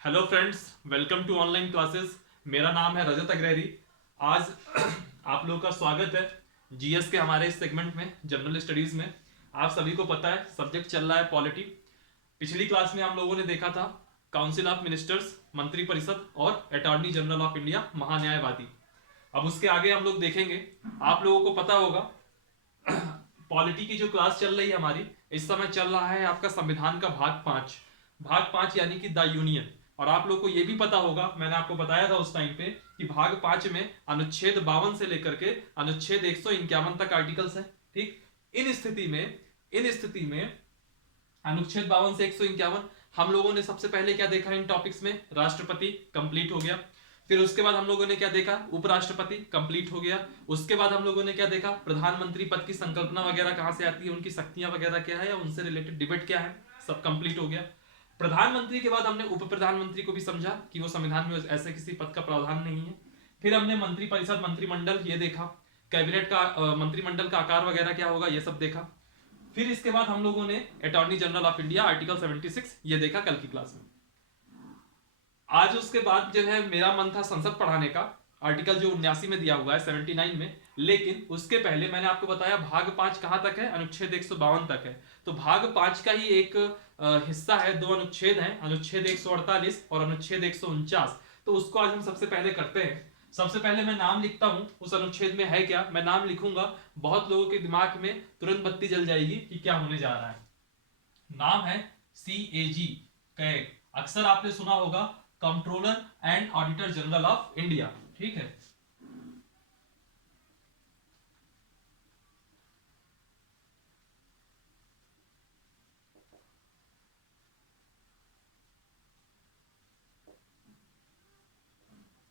Hello friends, welcome to online classes. मेरा नाम है रजत अग्रहरी। आज आप लोगों का स्वागत है जीएस के हमारे इस सेगमेंट में, जनरल स्टडीज में। आप सभी को पता है सब्जेक्ट चल रहा है पॉलिटी। पिछली क्लास में हम लोगों ने देखा था काउंसिल ऑफ मिनिस्टर्स, मंत्री परिषद और अटॉर्नी जनरल ऑफ इंडिया, महान्यायवादी। अब उसके आगे हम लोग देखेंगे। आप लोगों को पता होगा पॉलिटी की जो क्लास चल रही है हमारी, इस समय चल रहा है आपका संविधान का भाग 5 यानी कि द यूनियन। और आप लोग को यह भी पता होगा, मैंने आपको बताया था उस टाइम पे कि भाग 5 में अनुच्छेद 52 से लेकर के अनुच्छेद 151 तक आर्टिकल्स हैं। ठीक, इन स्थिति में अनुच्छेद 52 से 151 हम लोगों ने सबसे पहले क्या देखा इन टॉपिक्स में? राष्ट्रपति कंप्लीट हो गया। फिर उसके बाद हम लोगों ने क्या देखा? उपराष्ट्रपति कंप्लीट हो गया। उसके बाद हम लोगों ने क्या देखा? प्रधानमंत्री पद की संकल्पना वगैरह कहां से आती है, उनकी शक्तियां वगैरह क्या है, या उनसे रिलेटेड डिबेट क्या है, सब कंप्लीट हो गया। प्रधानमंत्री के बाद हमने उप प्रधानमंत्री को भी समझा कि वो संविधान में ऐसे किसी पद का प्रावधान नहीं है। फिर हमने मंत्रिपरिषद, मंत्रिमंडल ये देखा, कैबिनेट का मंत्रिमंडल का आकार वगैरह क्या होगा, ये सब देखा। फिर इसके बाद हम लोगों ने attorney general of India article 76 ये देखा कल की क्लास में। आज उसके बाद जो है मेरा मन था संसद पढ़ाने का, आर्टिकल जो 79 में दिया हुआ है, 79 में। लेकिन उसके पहले मैंने आपको बताया भाग 5 कहां तक है? अनुच्छेद 152 तक है। तो भाग 5 का ही एक हिस्सा है, दो अनुच्छेद हैं, अनुच्छेद 148 और अनुच्छेद 149। तो उसको आज हम सबसे पहले करते हैं। सबसे पहले मैं नाम लिखता हूं, उस अनुच्छेद में है क्या, मैं नाम लिखूंगा। बहुत लोगों के दिमाग में तुरंत बत्ती जल जाएगी कि क्या होने जा रहा है। नाम है CAG, कैग। अक्सर आपने सुना होगा controller and auditor general of India. ठीक है,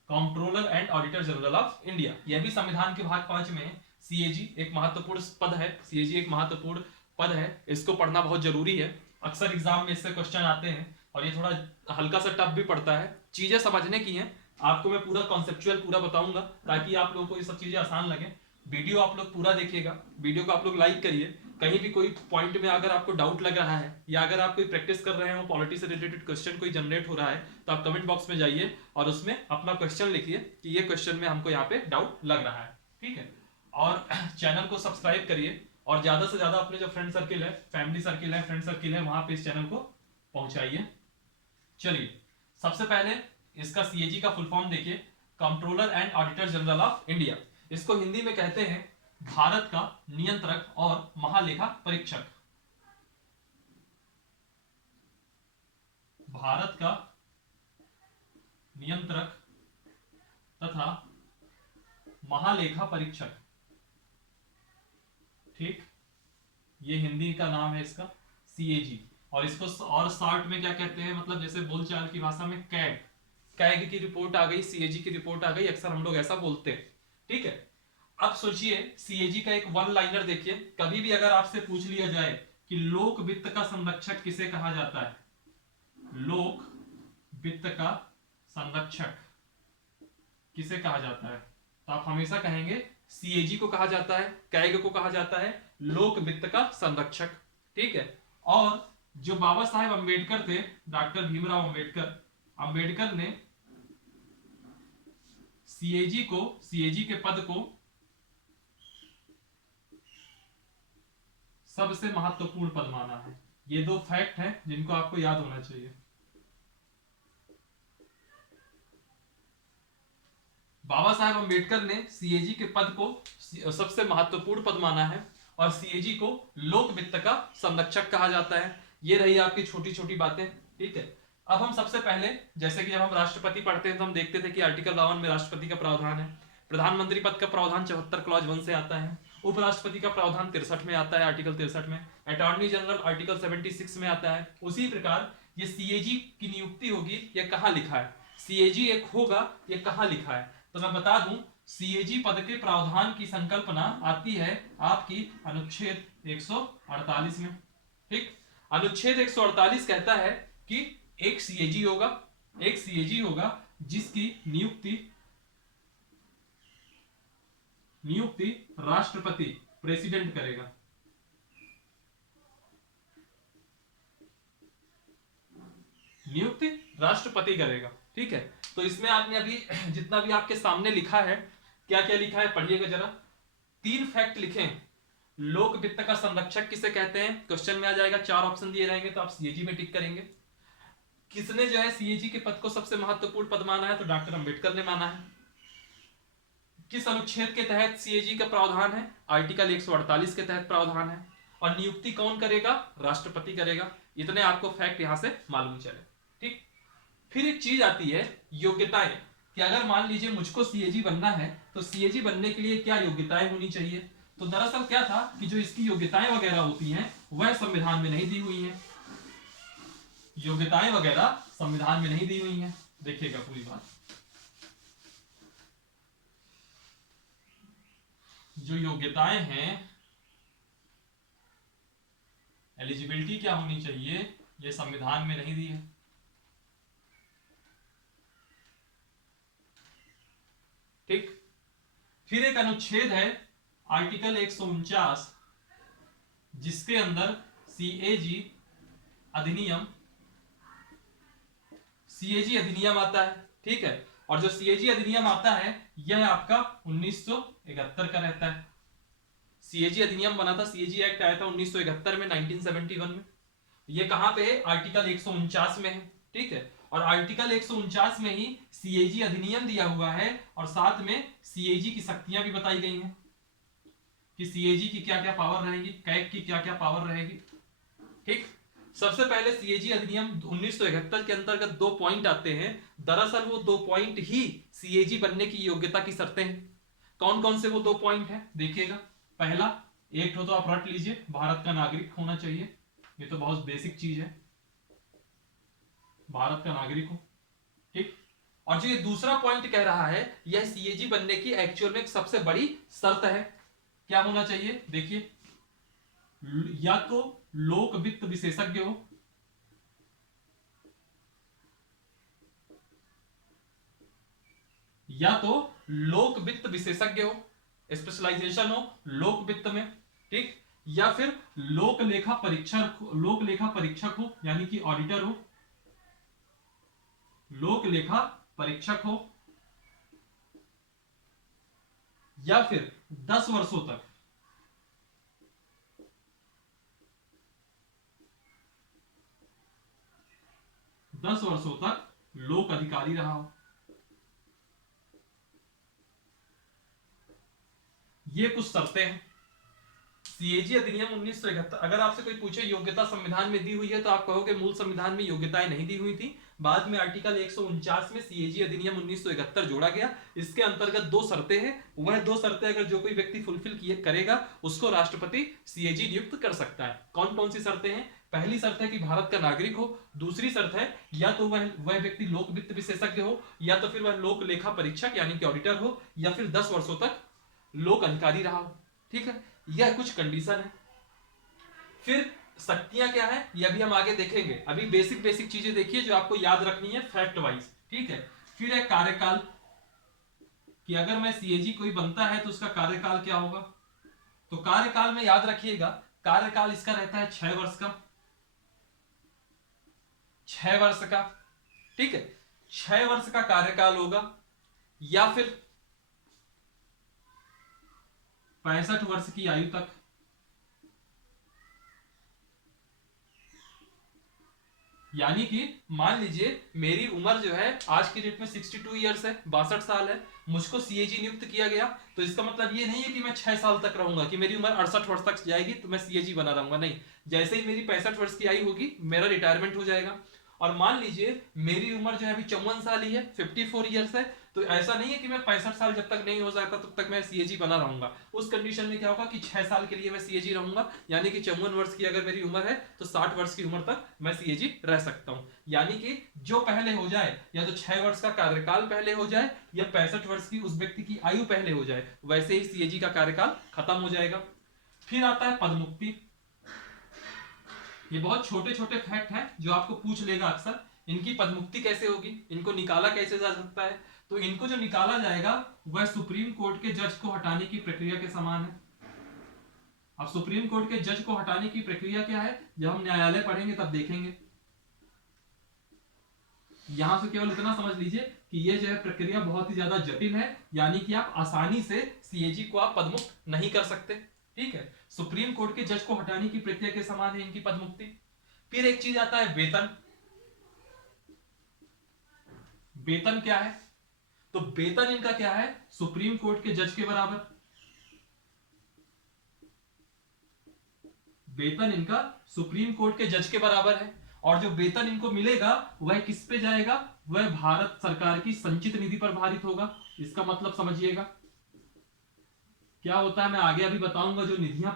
controller and auditor general of India, यह भी संविधान के भाग 5 में है। CAG एक महत्वपूर्ण पद है, CAG एक महत्वपूर्ण पद है, इसको पढ़ना बहुत जरूरी है। अक्सर एग्जाम में इससे क्वेश्चन आते हैं और ये थोड़ा हल्का सा टफ भी पड़ता है। चीजें समझने की हैं, आपको मैं पूरा कॉन्सेप्चुअल पूरा बताऊंगा ताकि आप लोगों को ये सब चीजें आसान लगे। वीडियो आप लोग पूरा देखिएगा, वीडियो को आप लोग लाइक करिए। कहीं भी कोई पॉइंट में अगर आपको डाउट लग रहा है या अगर आप कोई प्रैक्टिस कर रहे हो, पॉलिटी से रिलेटेड क्वेश्चन कोई जनरेट हो रहा है, तो आप कमेंट बॉक्स में जाइए और उसमें अपना क्वेश्चन लिखिए कि ये क्वेश्चन में हमको यहाँ पे डाउट लग रहा है। ठीक है, और चैनल को सब्सक्राइब करिए और ज्यादा से ज्यादा अपने जो फ्रेंड सर्किल है, फैमिली सर्किल है, फ्रेंड सर्किल है, वहां पे इस चैनल को पहुंचाइए। चलिए, सबसे पहले इसका CAG का फुल फॉर्म देखिए, controller and auditor general of India. इसको हिंदी में कहते हैं भारत का नियंत्रक और महालेखा परीक्षक। भारत का नियंत्रक तथा महालेखा परीक्षक। ठीक, ये हिंदी का नाम है इसका CAG। और इसको और शॉर्ट में क्या कहते हैं, मतलब जैसे बोलचाल की भाषा में कैग। कैग की रिपोर्ट आ गई, CAG की रिपोर्ट आ गई, अक्सर हम लोग ऐसा बोलते हैं। ठीक है, अब सोचिए CAG का एक वन लाइनर देखिए। कभी भी अगर आपसे पूछ लिया जाए कि लोक वित्त का संरक्षक किसे कहा जाता है, लोक वित्त का संरक्षक किसे कहा जाता है, तो आप हमेशा कहेंगे CAG को कहा जाता है, कैग को कहा जाता है लोक वित्त का संरक्षक। ठीक है, और जो बाबा साहेब अंबेडकर थे, डॉक्टर भीमराव अंबेडकर, अंबेडकर ने CAG के पद को सबसे महत्वपूर्ण पद माना है। ये दो फैक्ट हैं जिनको आपको याद होना चाहिए। बाबा साहेब अंबेडकर ने CAG के पद को सबसे महत्वपूर्ण पद माना है और CAG को लोक वित्त का संरक्षक कहा जाता है। ये रही आपकी छोटी छोटी बातें। ठीक है, अब हम सबसे पहले, जैसे कि जब हम राष्ट्रपति पढ़ते हैं तो हम देखते थे कि आर्टिकल 52 में राष्ट्रपति का प्रावधान है। प्रधानमंत्री पद का प्रावधान 74 क्लॉज 1 से आता है। उपराष्ट्रपति का प्रावधान 63 में आता है, आर्टिकल 63 में। अटॉर्नी जनरल आर्टिकल 76 में आता है। उसी प्रकार ये CAG की नियुक्ति होगी, ये कहां लिखा है? CAG एक होगा, ये कहां लिखा है? तो मैं बता दूं, CAG पद के प्रावधान की संकल्पना आती है आपकी अनुच्छेद 148 में। ठीक, अनुच्छेद 148 कहता है कि एक CAG होगा, एक CAG होगा जिसकी नियुक्ति राष्ट्रपति, प्रेसिडेंट करेगा। नियुक्ति राष्ट्रपति करेगा। ठीक है, तो इसमें आपने अभी जितना भी आपके सामने लिखा है, क्या क्या लिखा है पढ़िएगा जरा। 3 फैक्ट लिखे हैं। लोक वित्त का संरक्षक किसे कहते हैं, क्वेश्चन में आ जाएगा, 4 ऑप्शन दिए रहेंगे तो आप सीएजी में टिक करेंगे। किसने जो है सीएजी के पद को सबसे महत्वपूर्ण पद माना है, तो डॉक्टर अंबेडकर ने माना है। किस अनुच्छेद के तहत सीएजी का प्रावधान है, आर्टिकल 148 के तहत प्रावधान है। और नियुक्ति कौन करेगा, राष्ट्रपति करेगा। इतने आपको फैक्ट यहां से मालूम चले। ठीक, फिर एक चीज आती है योग्यताएं, कि अगर मान लीजिए मुझको सीएजी बनना है तो सीएजी बनने के लिए क्या योग्यताएं होनी चाहिए। तो दरअसल क्या था कि जो इसकी योग्यताएं वगैरह होती हैं वह संविधान में नहीं दी हुई हैं। योग्यताएं वगैरह संविधान में नहीं दी हुई हैं। देखिएगा पूरी बात, जो योग्यताएं हैं, एलिजिबिलिटी क्या होनी चाहिए, ये संविधान में नहीं दी है। ठीक, फिर एक अनुच्छेद है आर्टिकल 149, जिसके अंदर सीएजी अधिनियम आता है। ठीक है, और जो सीएजी अधिनियम आता है यह आपका 1971 का रहता है। सीएजी अधिनियम बना था, सीएजी एक्ट आया था 1971 में, 1971 में। ये कहां पे है, आर्टिकल 149 में है। ठीक है, और आर्टिकल 149 में ही सीएजी अधिनियम दिया हुआ है और साथ में सीएजी की शक्तियां भी बताई गई हैं कि सीएजी की क्या क्या पावर रहेगी, कैग की क्या क्या पावर रहेगी। ठीक, सबसे पहले सीएजी अधिनियम 1971 के अंतर्गत 2 पॉइंट आते हैं। दरअसल वो 2 पॉइंट ही सीएजी बनने की योग्यता की शर्तें हैं। कौन कौन से वो 2 पॉइंट हैं, देखिएगा। पहला, एक तो आप रट लीजिए, भारत का नागरिक होना चाहिए। ये तो बहुत बेसिक चीज है, भारत का नागरिक हो। ठीक, और जो ये दूसरा पॉइंट कह रहा है, यह सीएजी बनने की एक्चुअल में एक सबसे बड़ी शर्त है। क्या होना चाहिए, देखिए, या तो लोक वित्त विशेषज्ञ हो, या तो लोक वित्त विशेषज्ञ हो, स्पेशलाइजेशन हो लोक वित्त में। ठीक, या फिर लोक लेखा परीक्षक हो, यानी कि ऑडिटर हो, लोक लेखा परीक्षक हो, या फिर 10 वर्षों तक 10 वर्षों तक लोक अधिकारी रहा हो। ये कुछ शर्तें हैं। सीएजी अधिनियम 1971, अगर आपसे कोई पूछे योग्यता संविधान में दी हुई है तो आप कहोगे मूल संविधान में योग्यताएं नहीं दी हुई थी, बाद में आर्टिकल 149 में सीएजी अधिनियम 1971 जोड़ा गया। इसके अंतर्गत 2 शर्तें हैं। वह 2 शर्तें अगर जो कोई व्यक्ति फुलफिल करेगा उसको राष्ट्रपति सीएजी नियुक्त कर सकता है। कौन कौन सी शर्तें हैं, पहली शर्त है कि भारत का नागरिक हो, दूसरी शर्त है या तो वह व्यक्ति लोक वित्त विशेषज्ञ हो, या तो फिर वह लोक लेखा परीक्षक यानी कि ऑडिटर हो, या फिर 10 वर्षों तक लोक अधिकारी रहा हो। ठीक है, यह कुछ कंडीशन है। फिर शक्तियां क्या है ये अभी हम आगे देखेंगे। अभी बेसिक बेसिक चीजें देखिए जो आपको याद रखनी है फैक्ट वाइज। ठीक है, फिर है कार्यकाल, कि अगर मैं सीएजी कोई बनता है तो उसका कार्यकाल क्या होगा। तो कार्यकाल में याद रखिएगा, कार्यकाल इसका रहता है 6 वर्ष का, 6 वर्ष का। ठीक है, 6 वर्ष का कार्यकाल होगा, या फिर 65 वर्ष की आयु तक। यानी कि मान लीजिए मेरी उम्र जो है आज की डेट में 62 ईयर्स है, 62 साल है, मुझको सीएजी नियुक्त किया गया, तो इसका मतलब ये नहीं है कि मैं 6 साल तक रहूंगा, कि मेरी उम्र 68 वर्ष तक जाएगी तो मैं सीएजी बना रहूंगा। नहीं, जैसे ही मेरी 65 वर्ष की आयु होगी मेरा रिटायरमेंट हो जाएगा। और मान लीजिए मेरी उम्र जो है अभी 54 साल ही है, 54 ईयर्स है, तो ऐसा नहीं है कि मैं 65 साल जब तक नहीं हो जाता तब तक मैं सीएजी बना रहूंगा। उस कंडीशन में क्या होगा कि 6 साल के लिए मैं सीएजी रहूंगा, यानी कि 54 वर्ष की अगर मेरी उम्र है तो 60 वर्ष की उम्र तक मैं सीएजी रह सकता हूं। यानी कि जो पहले हो जाए, या तो 6 वर्ष का कार्यकाल पहले हो जाए, या 65 वर्ष की उस व्यक्ति की आयु पहले हो जाए, वैसे ही सीएजी का कार्यकाल खत्म हो जाएगा। फिर आता है पदमुक्ति। ये बहुत छोटे छोटे फैक्ट हैं जो आपको पूछ लेगा अक्सर। इनकी पदमुक्ति कैसे होगी, इनको निकाला कैसे जा सकता है। तो इनको जो निकाला जाएगा वह सुप्रीम कोर्ट के जज को हटाने की प्रक्रिया के समान है। अब सुप्रीम कोर्ट के जज को हटाने की प्रक्रिया क्या है, जब हम न्यायालय पढ़ेंगे तब देखेंगे। यहां से केवल इतना समझ लीजिए कि ये जो है प्रक्रिया बहुत ही ज्यादा जटिल है, यानी कि आप आसानी से सीएजी को आप पदमुक्त नहीं कर सकते। ठीक है, सुप्रीम कोर्ट के जज को हटाने की प्रक्रिया के समान है इनकी पदमुक्ति। फिर एक चीज आता है वेतन। वेतन क्या है? तो वेतन इनका क्या है? सुप्रीम कोर्ट के जज के बराबर। वेतन इनका सुप्रीम कोर्ट के जज के बराबर है, और जो वेतन इनको मिलेगा वह किस पे जाएगा? वह भारत सरकार की संचित निधि पर भारित होगा। इसका मतलब समझिएगा क्या होता है, मैं आगे अभी बताऊंगा, जो निधियां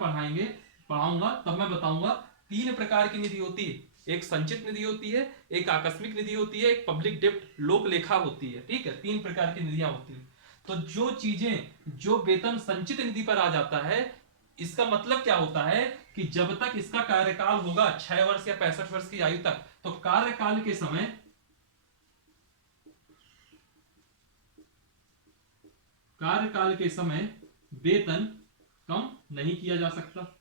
पढ़ाऊंगा तब मैं बताऊंगा। 3 प्रकार की निधि होती है, एक संचित निधि होती है, एक आकस्मिक निधि होती है, एक पब्लिक डेप्ट लोक लेखा होती है। ठीक है, 3 प्रकार की निधियां होती है। तो जो चीजें, जो वेतन संचित निधि पर आ जाता है, इसका मतलब क्या होता है कि जब तक इसका कार्यकाल होगा 6 वर्ष या 65 वर्ष की आयु तक, तो कार्यकाल के समय वेतन कम नहीं किया जा सकता।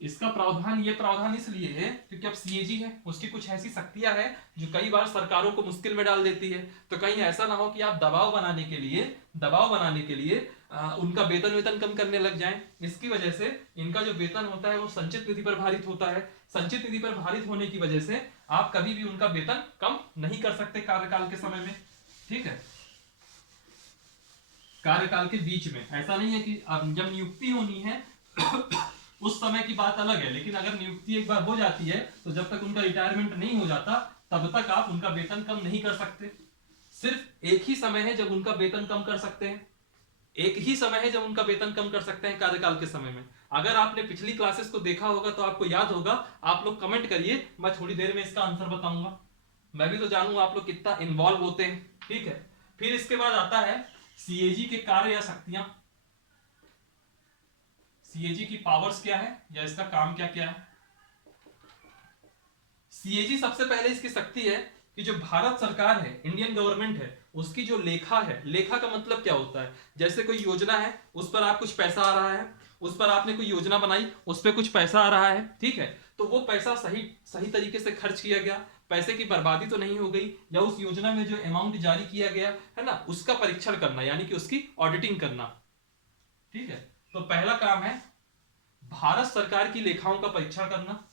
इसका प्रावधान, ये प्रावधान इसलिए है क्योंकि अब सीएजी है, उसकी कुछ ऐसी शक्तियां हैं जो कई बार सरकारों को मुश्किल में डाल देती है। तो कहीं ऐसा ना हो कि आप दबाव बनाने के लिए उनका वेतन कम करने लग जाएं। इसकी वजह से इनका जो वेतन होता है वो संचित निधि पर भारित होता है। संचित निधि पर भारित होने की वजह से आप कभी भी उनका वेतन कम नहीं कर सकते कार्यकाल के समय में। ठीक है, कार्यकाल के बीच में ऐसा नहीं है कि जब नियुक्ति होनी है उस समय की बात अलग है, लेकिन अगर नियुक्ति एक बार हो जाती है तो जब तक उनका रिटायरमेंट नहीं हो जाता तब तक आप उनका वेतन कम नहीं कर सकते। सिर्फ एक ही समय है जब उनका वेतन कम कर सकते हैं, एक ही समय है जब उनका वेतन कम कर सकते हैं कार्यकाल के समय में। अगर आपने पिछली क्लासेस को देखा होगा तो आपको याद होगा। आप लोग कमेंट करिए, मैं थोड़ी देर में इसका आंसर बताऊंगा। मैं भी तो जानूंगा आप लोग कितना इन्वॉल्व होते हैं। ठीक है, फिर इसके बाद आता है सीएजी के कार्य या शक्तियां। सीएजी की पावर्स क्या है या इसका काम क्या क्या है? सीएजी सबसे पहले इसकी शक्ति है कि जो भारत सरकार है, इंडियन गवर्नमेंट है, उसकी जो लेखा है, लेखा का मतलब क्या होता है? जैसे कोई योजना है, उस पर आप कुछ पैसा आ रहा है, उस पर आपने कोई योजना बनाई, उस पर कुछ पैसा आ रहा है। ठीक है, तो वो पैसा सही सही तरीके से खर्च किया गया, पैसे की बर्बादी तो नहीं हो गई, या उस योजना में जो अमाउंट जारी किया गया है ना, उसका परीक्षण करना, यानी कि उसकी ऑडिटिंग करना। ठीक है, तो पहला काम है भारत सरकार की लेखाओं का परीक्षण करना।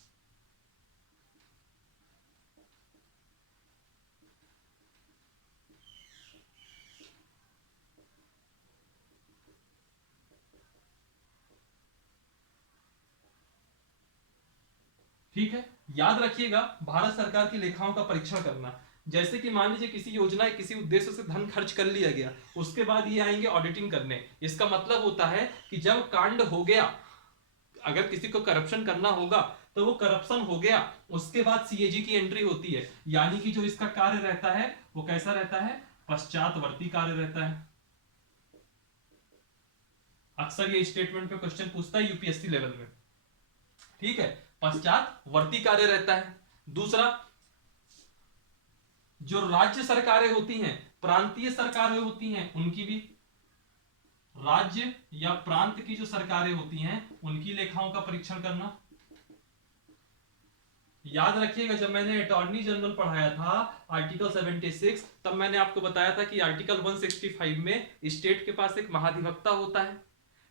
ठीक है, याद रखिएगा भारत सरकार की लेखाओं का परीक्षण करना। जैसे कि मान लीजिए किसी योजना या किसी उद्देश्य से धन खर्च कर लिया गया, उसके बाद ये आएंगे ऑडिटिंग करने। इसका मतलब होता है कि जब कांड हो गया, अगर किसी को करप्शन करना होगा तो वो करप्शन हो गया, उसके बाद सीएजी की एंट्री होती है। यानी कि जो इसका कार्य रहता है वो कैसा रहता है? पश्चातवर्ती कार्य रहता है। अक्सर ये स्टेटमेंट पे क्वेश्चन पूछता है यूपीएससी लेवल में। ठीक है, पश्चातवर्ती कार्य रहता है। दूसरा, जो राज्य सरकारें होती हैं, प्रांतीय सरकारें होती हैं, उनकी भी, राज्य या प्रांत की जो सरकारें होती हैं उनकी लेखाओं का परीक्षण करना। याद रखिएगा जब मैंने अटॉर्नी जनरल पढ़ाया था आर्टिकल 76, तब मैंने आपको बताया था कि आर्टिकल 165 में स्टेट के पास एक महाधिवक्ता होता है,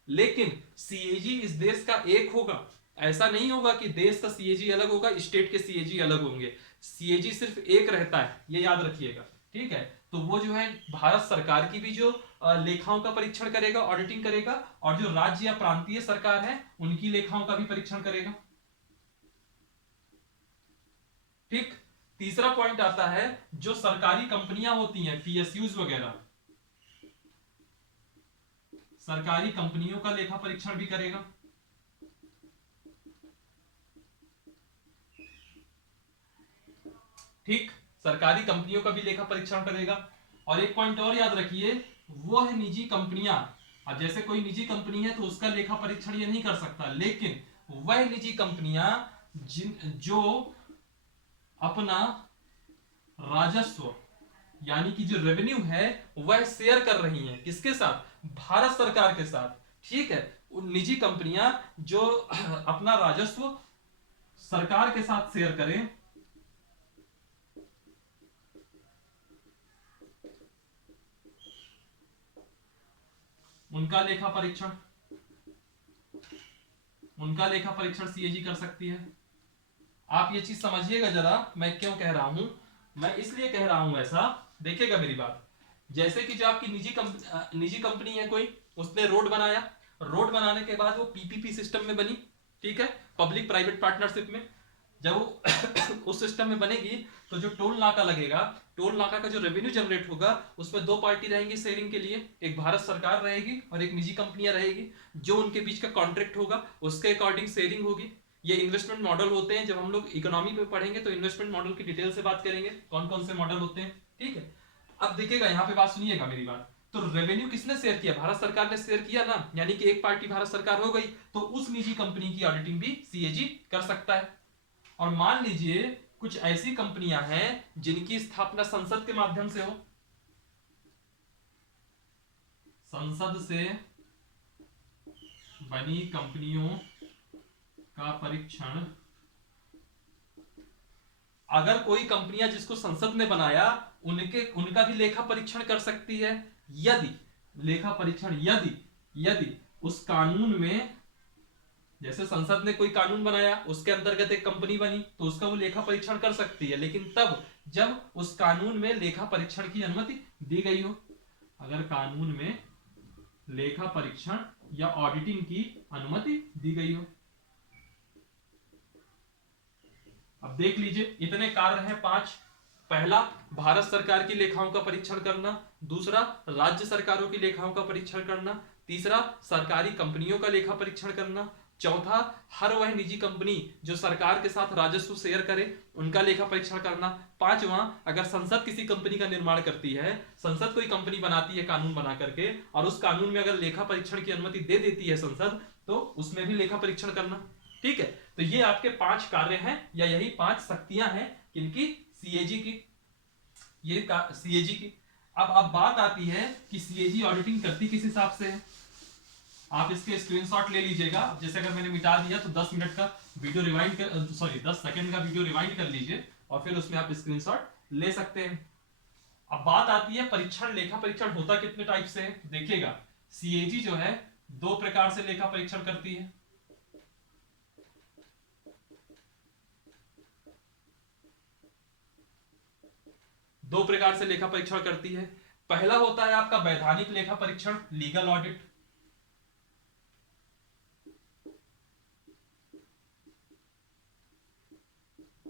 लेकिन सीएजी इस देश का एक होगा। ऐसा नहीं होगा कि देश का सीएजी अलग होगा, स्टेट के सीएजी अलग होंगे। सीएजी सिर्फ एक रहता है, ये याद रखिएगा। ठीक है, तो वो जो है भारत सरकार की भी जो लेखाओं का परीक्षण करेगा, ऑडिटिंग करेगा, और जो राज्य या प्रांतीय सरकार है उनकी लेखाओं का भी परीक्षण करेगा। ठीक, तीसरा पॉइंट आता है जो सरकारी कंपनियां होती हैं, पीएसयूज वगैरह, सरकारी कंपनियों का लेखा परीक्षण भी करेगा। ठीक, सरकारी कंपनियों का भी लेखा परीक्षण करेगा। और एक पॉइंट और याद रखिए, वो है निजी कंपनियां। अब जैसे कोई निजी कंपनी है तो उसका लेखा परीक्षण ये नहीं कर सकता, लेकिन वह निजी कंपनियां जो अपना राजस्व, यानी कि जो रेवेन्यू है वह शेयर कर रही हैं, किसके साथ? भारत सरकार के साथ। ठीक है, उन निजी कंपनियां जो अपना राजस्व सरकार के साथ शेयर करें उनका लेखा परीक्षण सीएजी कर सकती है। आप ये चीज समझिएगा जरा, मैं क्यों कह रहा हूं, मैं इसलिए कह रहा हूं ऐसा, देखिएगा मेरी बात। जैसे कि जो आपकी निजी कंपनी है कोई, उसने रोड बनाया, रोड बनाने के बाद वो पीपीपी सिस्टम में बनी, ठीक है, पब्लिक प्राइवेट पार्टनरशिप में। जब वो उस सिस्टम में बनेगी तो जो टोल नाका लगेगा, टोल नाका का जो रेवेन्यू जनरेट होगा, उसमें दो पार्टी रहेंगी शेयरिंग के लिए, एक भारत सरकार रहेगी और एक निजी कंपनियां रहेगी। जो उनके बीच का कॉन्ट्रैक्ट होगा उसके अकॉर्डिंग शेयरिंग होगी। ये इन्वेस्टमेंट मॉडल होते हैं, जब हम लोग इकोनॉमी पे पढ़ेंगे तो इन्वेस्टमेंट मॉडल की डिटेल से बात करेंगे, कौन कौन से मॉडल होते हैं, ठीक है। अब देखिएगा यहाँ पे बात सुनिएगा मेरी बात। तो रेवेन्यू किसने शेयर किया? भारत सरकार ने शेयर किया ना, यानी कि एक पार्टी भारत सरकार हो गई, तो उस निजी कंपनी की ऑडिटिंग भी सीएजी कर सकता है। और मान लीजिए कुछ ऐसी कंपनियां हैं जिनकी स्थापना संसद के माध्यम से हो, संसद से बनी कंपनियों का परीक्षण, अगर कोई कंपनियां जिसको संसद ने बनाया उनका भी लेखा परीक्षण कर सकती है, यदि लेखा परीक्षण यदि उस कानून में, जैसे संसद ने कोई कानून बनाया उसके अंतर्गत एक कंपनी बनी तो उसका वो लेखा परीक्षण कर सकती है, लेकिन तब जब उस कानून में लेखा परीक्षण की अनुमति दी गई हो। अगर कानून में लेखा परीक्षण या ऑडिटिंग की अनुमति दी गई हो। अब देख लीजिए, इतने कार्य हैं 5। पहला, भारत सरकार की लेखाओं का परीक्षण करना। दूसरा, राज्य सरकारों की लेखाओं का परीक्षण करना। तीसरा, सरकारी कंपनियों का लेखा परीक्षण करना। चौथा, हर वह निजी कंपनी जो सरकार के साथ राजस्व शेयर करे उनका लेखा परीक्षण करना। पांचवा, अगर संसद किसी कंपनी का निर्माण करती है, संसद कोई कंपनी बनाती है कानून बना करके, और उस कानून में अगर लेखा परीक्षण की अनुमति दे देती है संसद, तो उसमें भी लेखा परीक्षण करना, ठीक है। तो ये आपके 5 कार्य हैं, या यही 5 शक्तियां हैं किनकी? सीएजी की, ये सीएजी की। अब बात आती है कि सीएजी ऑडिटिंग करती किस हिसाब से है। आप इसके स्क्रीनशॉट ले लीजिएगा। जैसे अगर मैंने मिटा दिया तो 10 मिनट का वीडियो रिवाइंड कर, 10 सेकंड का वीडियो रिवाइंड कर लीजिए और फिर उसमें आप स्क्रीनशॉट ले सकते हैं। अब बात आती है परीक्षण, लेखा परीक्षण होता कितने टाइप से है। देखिएगा, सीएजी जो है 2 प्रकार से लेखा परीक्षण करती है। दो प्रकार से लेखा परीक्षण करती है। पहला होता है आपका वैधानिक लेखा परीक्षण, लीगल ऑडिट।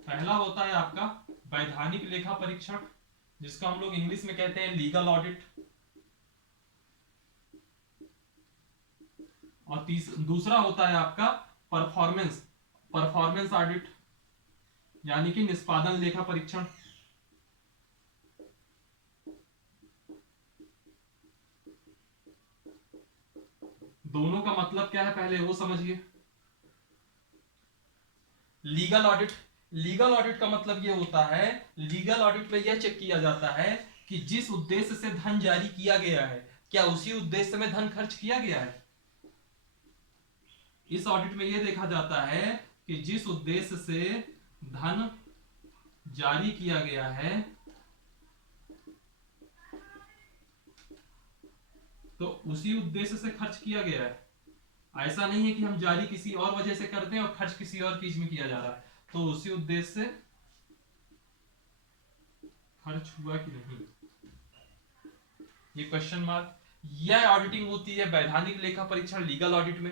पहला होता है आपका वैधानिक लेखा परीक्षण, जिसको हम लोग इंग्लिश में कहते हैं लीगल ऑडिट। और दूसरा होता है आपका परफॉर्मेंस ऑडिट, यानी कि निष्पादन लेखा परीक्षण। दोनों का मतलब क्या है पहले वो समझिए। लीगल ऑडिट का मतलब ये होता है, लीगल ऑडिट में यह चेक किया जाता है कि जिस उद्देश्य से धन जारी किया गया है, क्या उसी उद्देश्य में धन खर्च किया गया है। इस ऑडिट में यह देखा जाता है कि जिस उद्देश्य से धन जारी किया गया है, तो उसी उद्देश्य से खर्च किया गया है। ऐसा नहीं है कि हम जारी किसी और वजह से करते हैं और खर्च किसी और चीज में किया जा रहा है, तो उसी उद्देश्य से खर्च हुआ कि नहीं, ये क्वेश्चन मार्क। यह ऑडिटिंग होती है वैधानिक लेखा परीक्षण, लीगल ऑडिट में।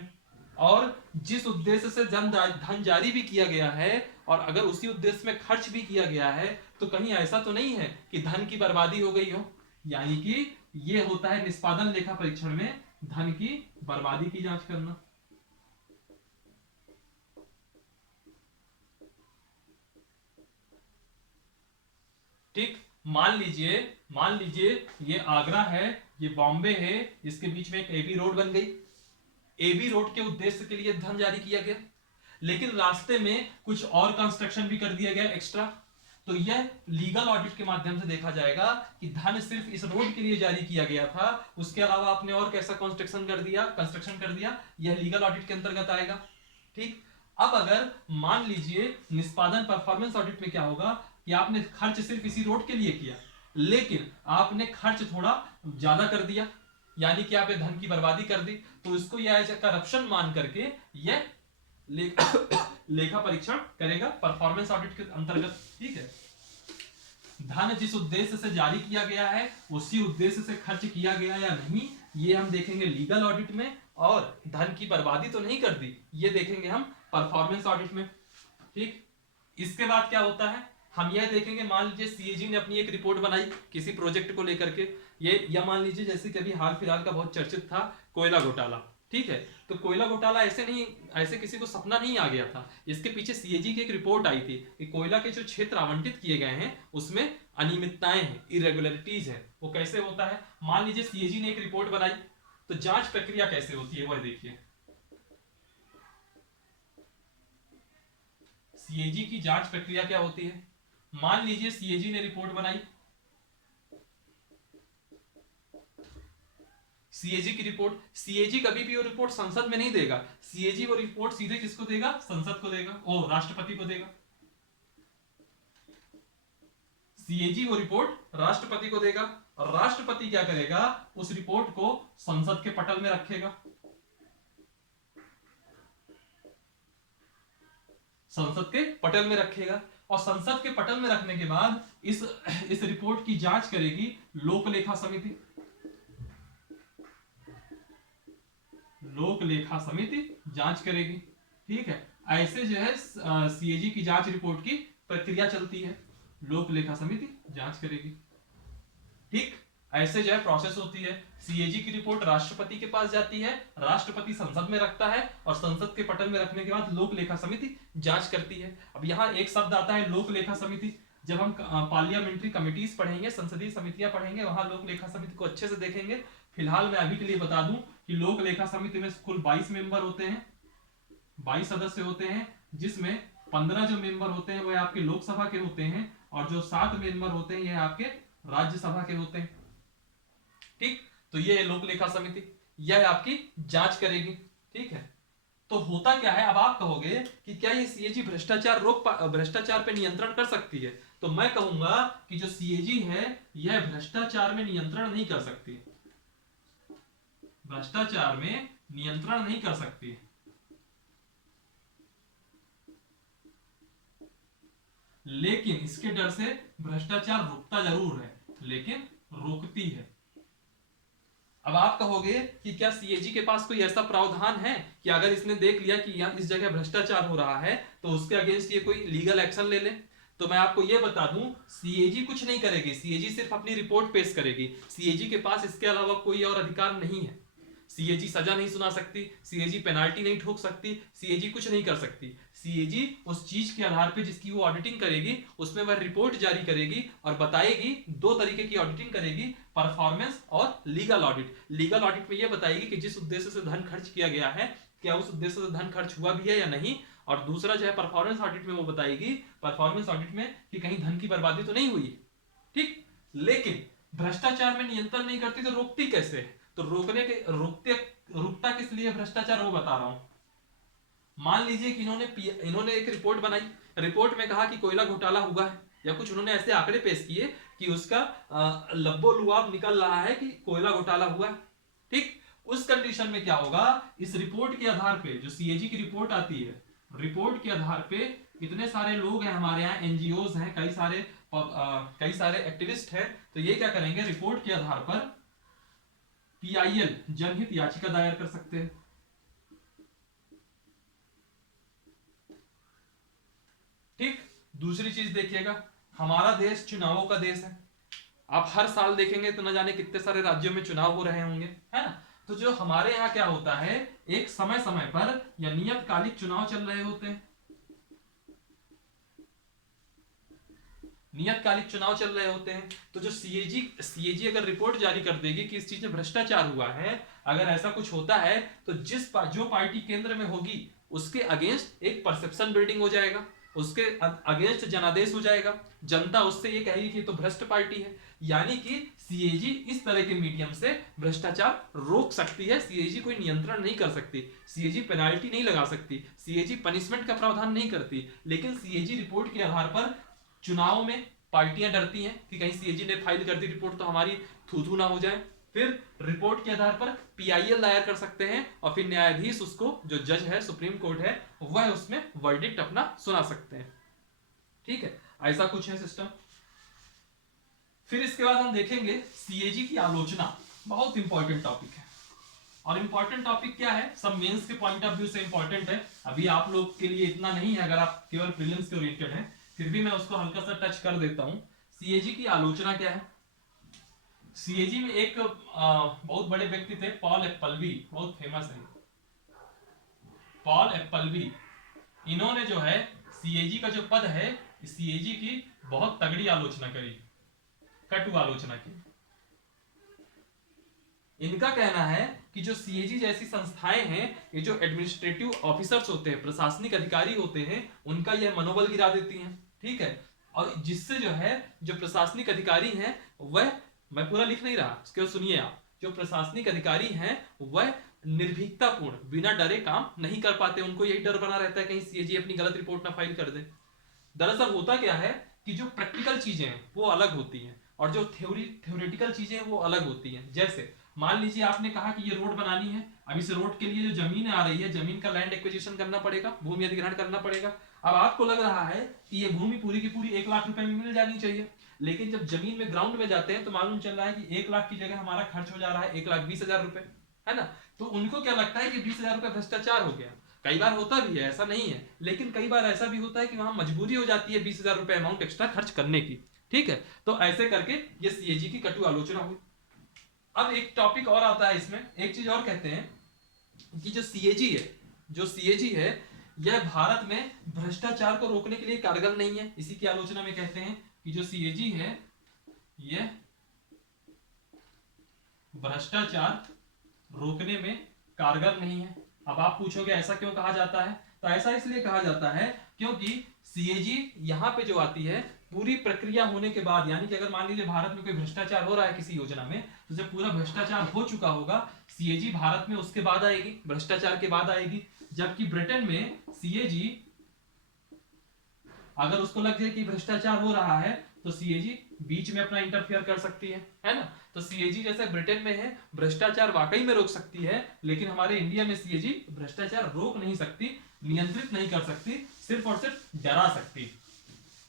और जिस उद्देश्य से धन जारी भी किया गया है और अगर उसी उद्देश्य में खर्च भी किया गया है, तो कहीं ऐसा तो नहीं है कि धन की बर्बादी हो गई हो, यानी कि ये होता है निष्पादन लेखा परीक्षण में धन की बर्बादी की जांच करना। ठीक, मान लीजिए ये आगरा है, ये बॉम्बे है, इसके बीच में एक एबी रोड बन गई। एबी रोड के उद्देश्य के लिए धन जारी किया गया, लेकिन रास्ते में कुछ और कंस्ट्रक्शन भी कर दिया गया एक्स्ट्रा, तो यह लीगल ऑडिट के माध्यम से देखा जाएगा कि धन सिर्फ इस रोड के लिए जारी किया गया था, उसके अलावा आपने और कैसा कंस्ट्रक्शन कर दिया, यह लीगल ऑडिट के अंतर्गत आएगा। ठीक, अब अगर मान लीजिए निष्पादन परफॉर्मेंस ऑडिट में क्या होगा कि आपने खर्च सिर्फ इसी रोड के लिए किया, लेकिन आपने खर्च थोड़ा ज्यादा कर दिया, यानी कि आपने धन की बर्बादी कर दी, तो इसको यह एज ए करप्शन मान करके यह लेखा परीक्षण करेगा परफॉर्मेंस ऑडिट के अंतर्गत। ठीक है, धन जिस उद्देश्य से जारी किया गया है उसी उद्देश्य से खर्च किया गया या नहीं, ये हम देखेंगे लीगल ऑडिट में, और धन की बर्बादी तो नहीं कर दी, ये देखेंगे हम परफॉर्मेंस ऑडिट में। ठीक, इसके बाद क्या होता है हम यह देखेंगे, मान लीजिए सीएजी ने अपनी एक रिपोर्ट बनाई किसी प्रोजेक्ट को लेकर के, ये या मान लीजिए जैसे कि अभी हाल फिलहाल का बहुत चर्चित था कोयला घोटाला। ठीक है, तो कोयला घोटाला ऐसे किसी को सपना नहीं आ गया था, इसके पीछे सीएजी की एक रिपोर्ट आई थी कि कोयला के जो क्षेत्र आवंटित किए गए हैं उसमें अनियमितताएं हैं, इरेगुलरिटीज है। वो कैसे होता है, मान लीजिए सीएजी ने एक रिपोर्ट बनाई, तो जांच प्रक्रिया कैसे होती है वह देखिए। सीएजी की जांच प्रक्रिया क्या होती है, मान लीजिए सीएजी ने रिपोर्ट बनाई, सीएजी की रिपोर्ट, सीएजी कभी भी वो रिपोर्ट संसद में नहीं देगा, सीएजी वो रिपोर्ट सीधे किसको देगा, संसद को देगा, ओ राष्ट्रपति को देगा। सीएजी वो रिपोर्ट राष्ट्रपति को देगा, और राष्ट्रपति क्या करेगा, उस रिपोर्ट को संसद के पटल में रखेगा। संसद के पटल में रखेगा, और संसद के पटल में रखने के बाद इस रिपोर्ट की जांच करेगी लोक लेखा समिति। लोक लेखा समिति जांच करेगी। ठीक है, ऐसे जो है सीएजी की जांच रिपोर्ट की प्रक्रिया चलती है, लोक लेखा समिति जांच करेगी। ठीक, ऐसे जो है प्रोसेस होती है। सीएजी की रिपोर्ट राष्ट्रपति के पास जाती है, राष्ट्रपति संसद में रखता है, और संसद के पटल में रखने के बाद लोक लेखा समिति जांच करती है। अब यहाँ एक शब्द आता है लोक लेखा समिति, जब हम पार्लियामेंट्री कमिटीज पढ़ेंगे, संसदीय समितियां पढ़ेंगे, वहां लोक लेखा समिति को अच्छे से देखेंगे। फिलहाल मैं अभी के लिए बता दूं कि लोक लेखा समिति में कुल 22 मेंबर होते हैं, 22 सदस्य होते हैं, जिसमें 15 जो मेंबर होते हैं वह आपके लोकसभा के होते हैं, और जो 7 मेंबर होते हैं यह आपके राज्यसभा के होते हैं। ठीक, तो ये है लोक लेखा समिति, यह आपकी जांच करेगी। ठीक है, तो होता क्या है, अब आप कहोगे कि क्या ये सीएजी भ्रष्टाचार पे नियंत्रण कर सकती है, तो मैं कहूंगा कि जो सीएजी है यह भ्रष्टाचार में नियंत्रण नहीं कर सकती, भ्रष्टाचार में नियंत्रण नहीं कर सकती। लेकिन इसके डर से भ्रष्टाचार रुकता जरूर है, लेकिन रोकती है। अब आप कहोगे कि क्या सीएजी के पास कोई ऐसा प्रावधान है कि अगर इसने देख लिया कि यहाँ इस जगह भ्रष्टाचार हो रहा है तो उसके अगेंस्ट ये कोई लीगल एक्शन ले ले? तो मैं आपको ये बता दूं, सीएजी कुछ नहीं करेगी, सीएजी सिर्फ अपनी रिपोर्ट पेश करेगी। सीएजी के पास इसके अलावा कोई और अधिकार नहीं है। सीएजी सजा नहीं सुना सकती, सीएजी पेनाल्टी नहीं ठोक सकती, सीएजी कुछ नहीं कर सकती। सीएजी उस चीज के आधार पे जिसकी वो ऑडिटिंग करेगी उसमें वह रिपोर्ट जारी करेगी और बताएगी, दो तरीके की ऑडिटिंग करेगी, परफॉर्मेंस और लीगल ऑडिट। लीगल ऑडिट में यह बताएगी कि जिस उद्देश्य से धन खर्च किया गया है क्या उस उद्देश्य से धन खर्च हुआ भी है या नहीं, और दूसरा जो है परफॉर्मेंस ऑडिट में वो बताएगी, परफॉर्मेंस ऑडिट में, कि कहीं धन की बर्बादी तो नहीं हुई। ठीक, लेकिन भ्रष्टाचार में नियंत्रण नहीं करती तो रोकती कैसे? तो रुकता किस लिए भ्रष्टाचार वो बता रहा हूं। मान लीजिए कि इन्होंने एक रिपोर्ट बनाई, रिपोर्ट में कहा कि कोयला घोटाला हुआ है, या कुछ उन्होंने ऐसे आंकड़े पेश किए कि उसका लब्बो लुआब निकल रहा है कि कोयला घोटाला हुआ है। ठीक, उस कंडीशन में क्या होगा, इस रिपोर्ट के आधार पे, जो सीएजी की रिपोर्ट आती है, रिपोर्ट के आधार पे इतने सारे लोग हैं हमारे यहाँ, एनजीओज हैं, कई सारे एक्टिविस्ट हैं, तो ये क्या करेंगे, रिपोर्ट के आधार पर पीआईएल जनहित याचिका दायर कर सकते हैं। ठीक, दूसरी चीज देखिएगा, हमारा देश चुनावों का देश है। आप हर साल देखेंगे तो न जाने कितने सारे राज्यों में चुनाव हो रहे होंगे, है ना। तो जो हमारे यहाँ क्या होता है, एक समय समय पर या नियतकालिक चुनाव चल रहे होते हैं, नियतकालिक चुनाव चल रहे होते हैं। तो जो सीएजी अगर रिपोर्ट जारी कर देगी कि इस चीज में भ्रष्टाचार हुआ है, अगर ऐसा कुछ होता है, तो जो पार्टी केंद्र में होगी उसके अगेंस्ट एक परसेप्शन बिल्डिंग हो जाएगा, उसके अगेंस्ट जनादेश हो जाएगा, जनता उससे ये कहेगी कि तो भ्रष्ट पार्टी है। यानी कि सीएजी इस तरह के मीडियम से भ्रष्टाचार रोक सकती है। सीएजी कोई नियंत्रण नहीं कर सकती, सीएजी पेनाल्टी नहीं लगा सकती, सीएजी पनिशमेंट का प्रावधान नहीं करती, लेकिन सीएजी रिपोर्ट के आधार पर चुनाव में पार्टियां डरती हैं कि कहीं सीएजी ने फाइल कर दी रिपोर्ट तो हमारी थू ना हो जाए, फिर रिपोर्ट के आधार पर पीआईएल दायर कर सकते हैं और फिर न्यायाधीश उसको, जो जज है सुप्रीम कोर्ट है, वह उसमें वर्डिक्ट अपना सुना सकते हैं। ठीक है, ऐसा कुछ है सिस्टम। फिर इसके बाद हम देखेंगे सीएजी की आलोचना, बहुत इंपॉर्टेंट टॉपिक है। और इंपॉर्टेंट टॉपिक क्या है, सब मेंस के पॉइंट ऑफ व्यू से इंपॉर्टेंट है, अभी आप लोग के लिए इतना नहीं है अगर आप केवल प्रीलिम्स के ओरिएंटेड हैं, फिर भी मैं उसको हल्का सा टच कर देता हूं। सीएजी की आलोचना क्या है? सीएजी में एक बहुत बड़े व्यक्ति थे, पॉल एप्पलबी, बहुत फेमस है पॉल एप्पलबी। इन्होंने जो है सीएजी का जो पद है, सीएजी की बहुत तगड़ी आलोचना करी, कटु आलोचना की। इनका कहना है कि जो सीएजी जैसी संस्थाएं हैं, ये जो एडमिनिस्ट्रेटिव ऑफिसर्स होते हैं, प्रशासनिक अधिकारी होते हैं, उनका यह मनोबल गिरा देती हैं। ठीक है, और जिससे जो है जो प्रशासनिक अधिकारी हैं वह, मैं पूरा लिख नहीं रहा, उसके बाद सुनिए आप, जो प्रशासनिक अधिकारी हैं वह निर्भीकतापूर्ण बिना डरे काम नहीं कर पाते। उनको यही डर बना रहता है कहीं सीएजी अपनी गलत रिपोर्ट ना फाइल कर दे। दरअसल होता क्या है कि जो प्रैक्टिकल चीजें हैं वो अलग होती हैं और जो थ्योरेटिकल चीजें हैं वो अलग होती हैं। जैसे मान लीजिए आपने कहा कि ये रोड बनानी है, अब इस रोड के लिए जो जमीन आ रही है, जमीन का लैंड एक्विजिशन करना पड़ेगा, भूमि अधिग्रहण करना पड़ेगा। अब आपको लग रहा है कि ये भूमि पूरी की पूरी 1 लाख रुपए में मिल जानी चाहिए, लेकिन जब जमीन में ग्राउंड में जाते हैं तो मालूम चल रहा है कि 1 लाख की जगह हमारा खर्च हो जा रहा है 1,20,000 रुपए, है ना। तो उनको क्या लगता है कि 20,000 रुपए भ्रष्टाचार हो गया। कई बार होता भी है, ऐसा नहीं है, लेकिन कई बार ऐसा भी होता है कि वहां मजबूरी हो जाती है 20,000 रुपए अमाउंट एक्स्ट्रा खर्च करने की। ठीक है, तो ऐसे करके ये सीएजी की कटु आलोचना हुई। अब एक टॉपिक और आता है इसमें, एक चीज और कहते हैं कि जो सीएजी है, जो सीएजी है यह भारत में भ्रष्टाचार को रोकने के लिए कारगर नहीं है। इसी की आलोचना में कहते हैं कि जो सीएजी है यह भ्रष्टाचार रोकने में कारगर नहीं है। अब आप पूछोगे ऐसा क्यों कहा जाता है, तो ऐसा इसलिए कहा जाता है क्योंकि सीएजी यहां पे जो आती है पूरी प्रक्रिया होने के बाद, यानी कि अगर मान लीजिए भारत में कोई भ्रष्टाचार हो रहा है किसी योजना में, तो जब पूरा भ्रष्टाचार हो चुका होगा, सीएजी भारत में उसके बाद आएगी, भ्रष्टाचार के बाद आएगी। जबकि ब्रिटेन में सीएजी अगर उसको लग जाए कि भ्रष्टाचार हो रहा है तो सीएजी बीच में अपना इंटरफेयर कर सकती है ना। तो सीएजी जैसे ब्रिटेन में है भ्रष्टाचार वाकई में रोक सकती है, लेकिन हमारे इंडिया में सीएजी भ्रष्टाचार रोक नहीं सकती, नियंत्रित नहीं कर सकती, सिर्फ और सिर्फ डरा सकती।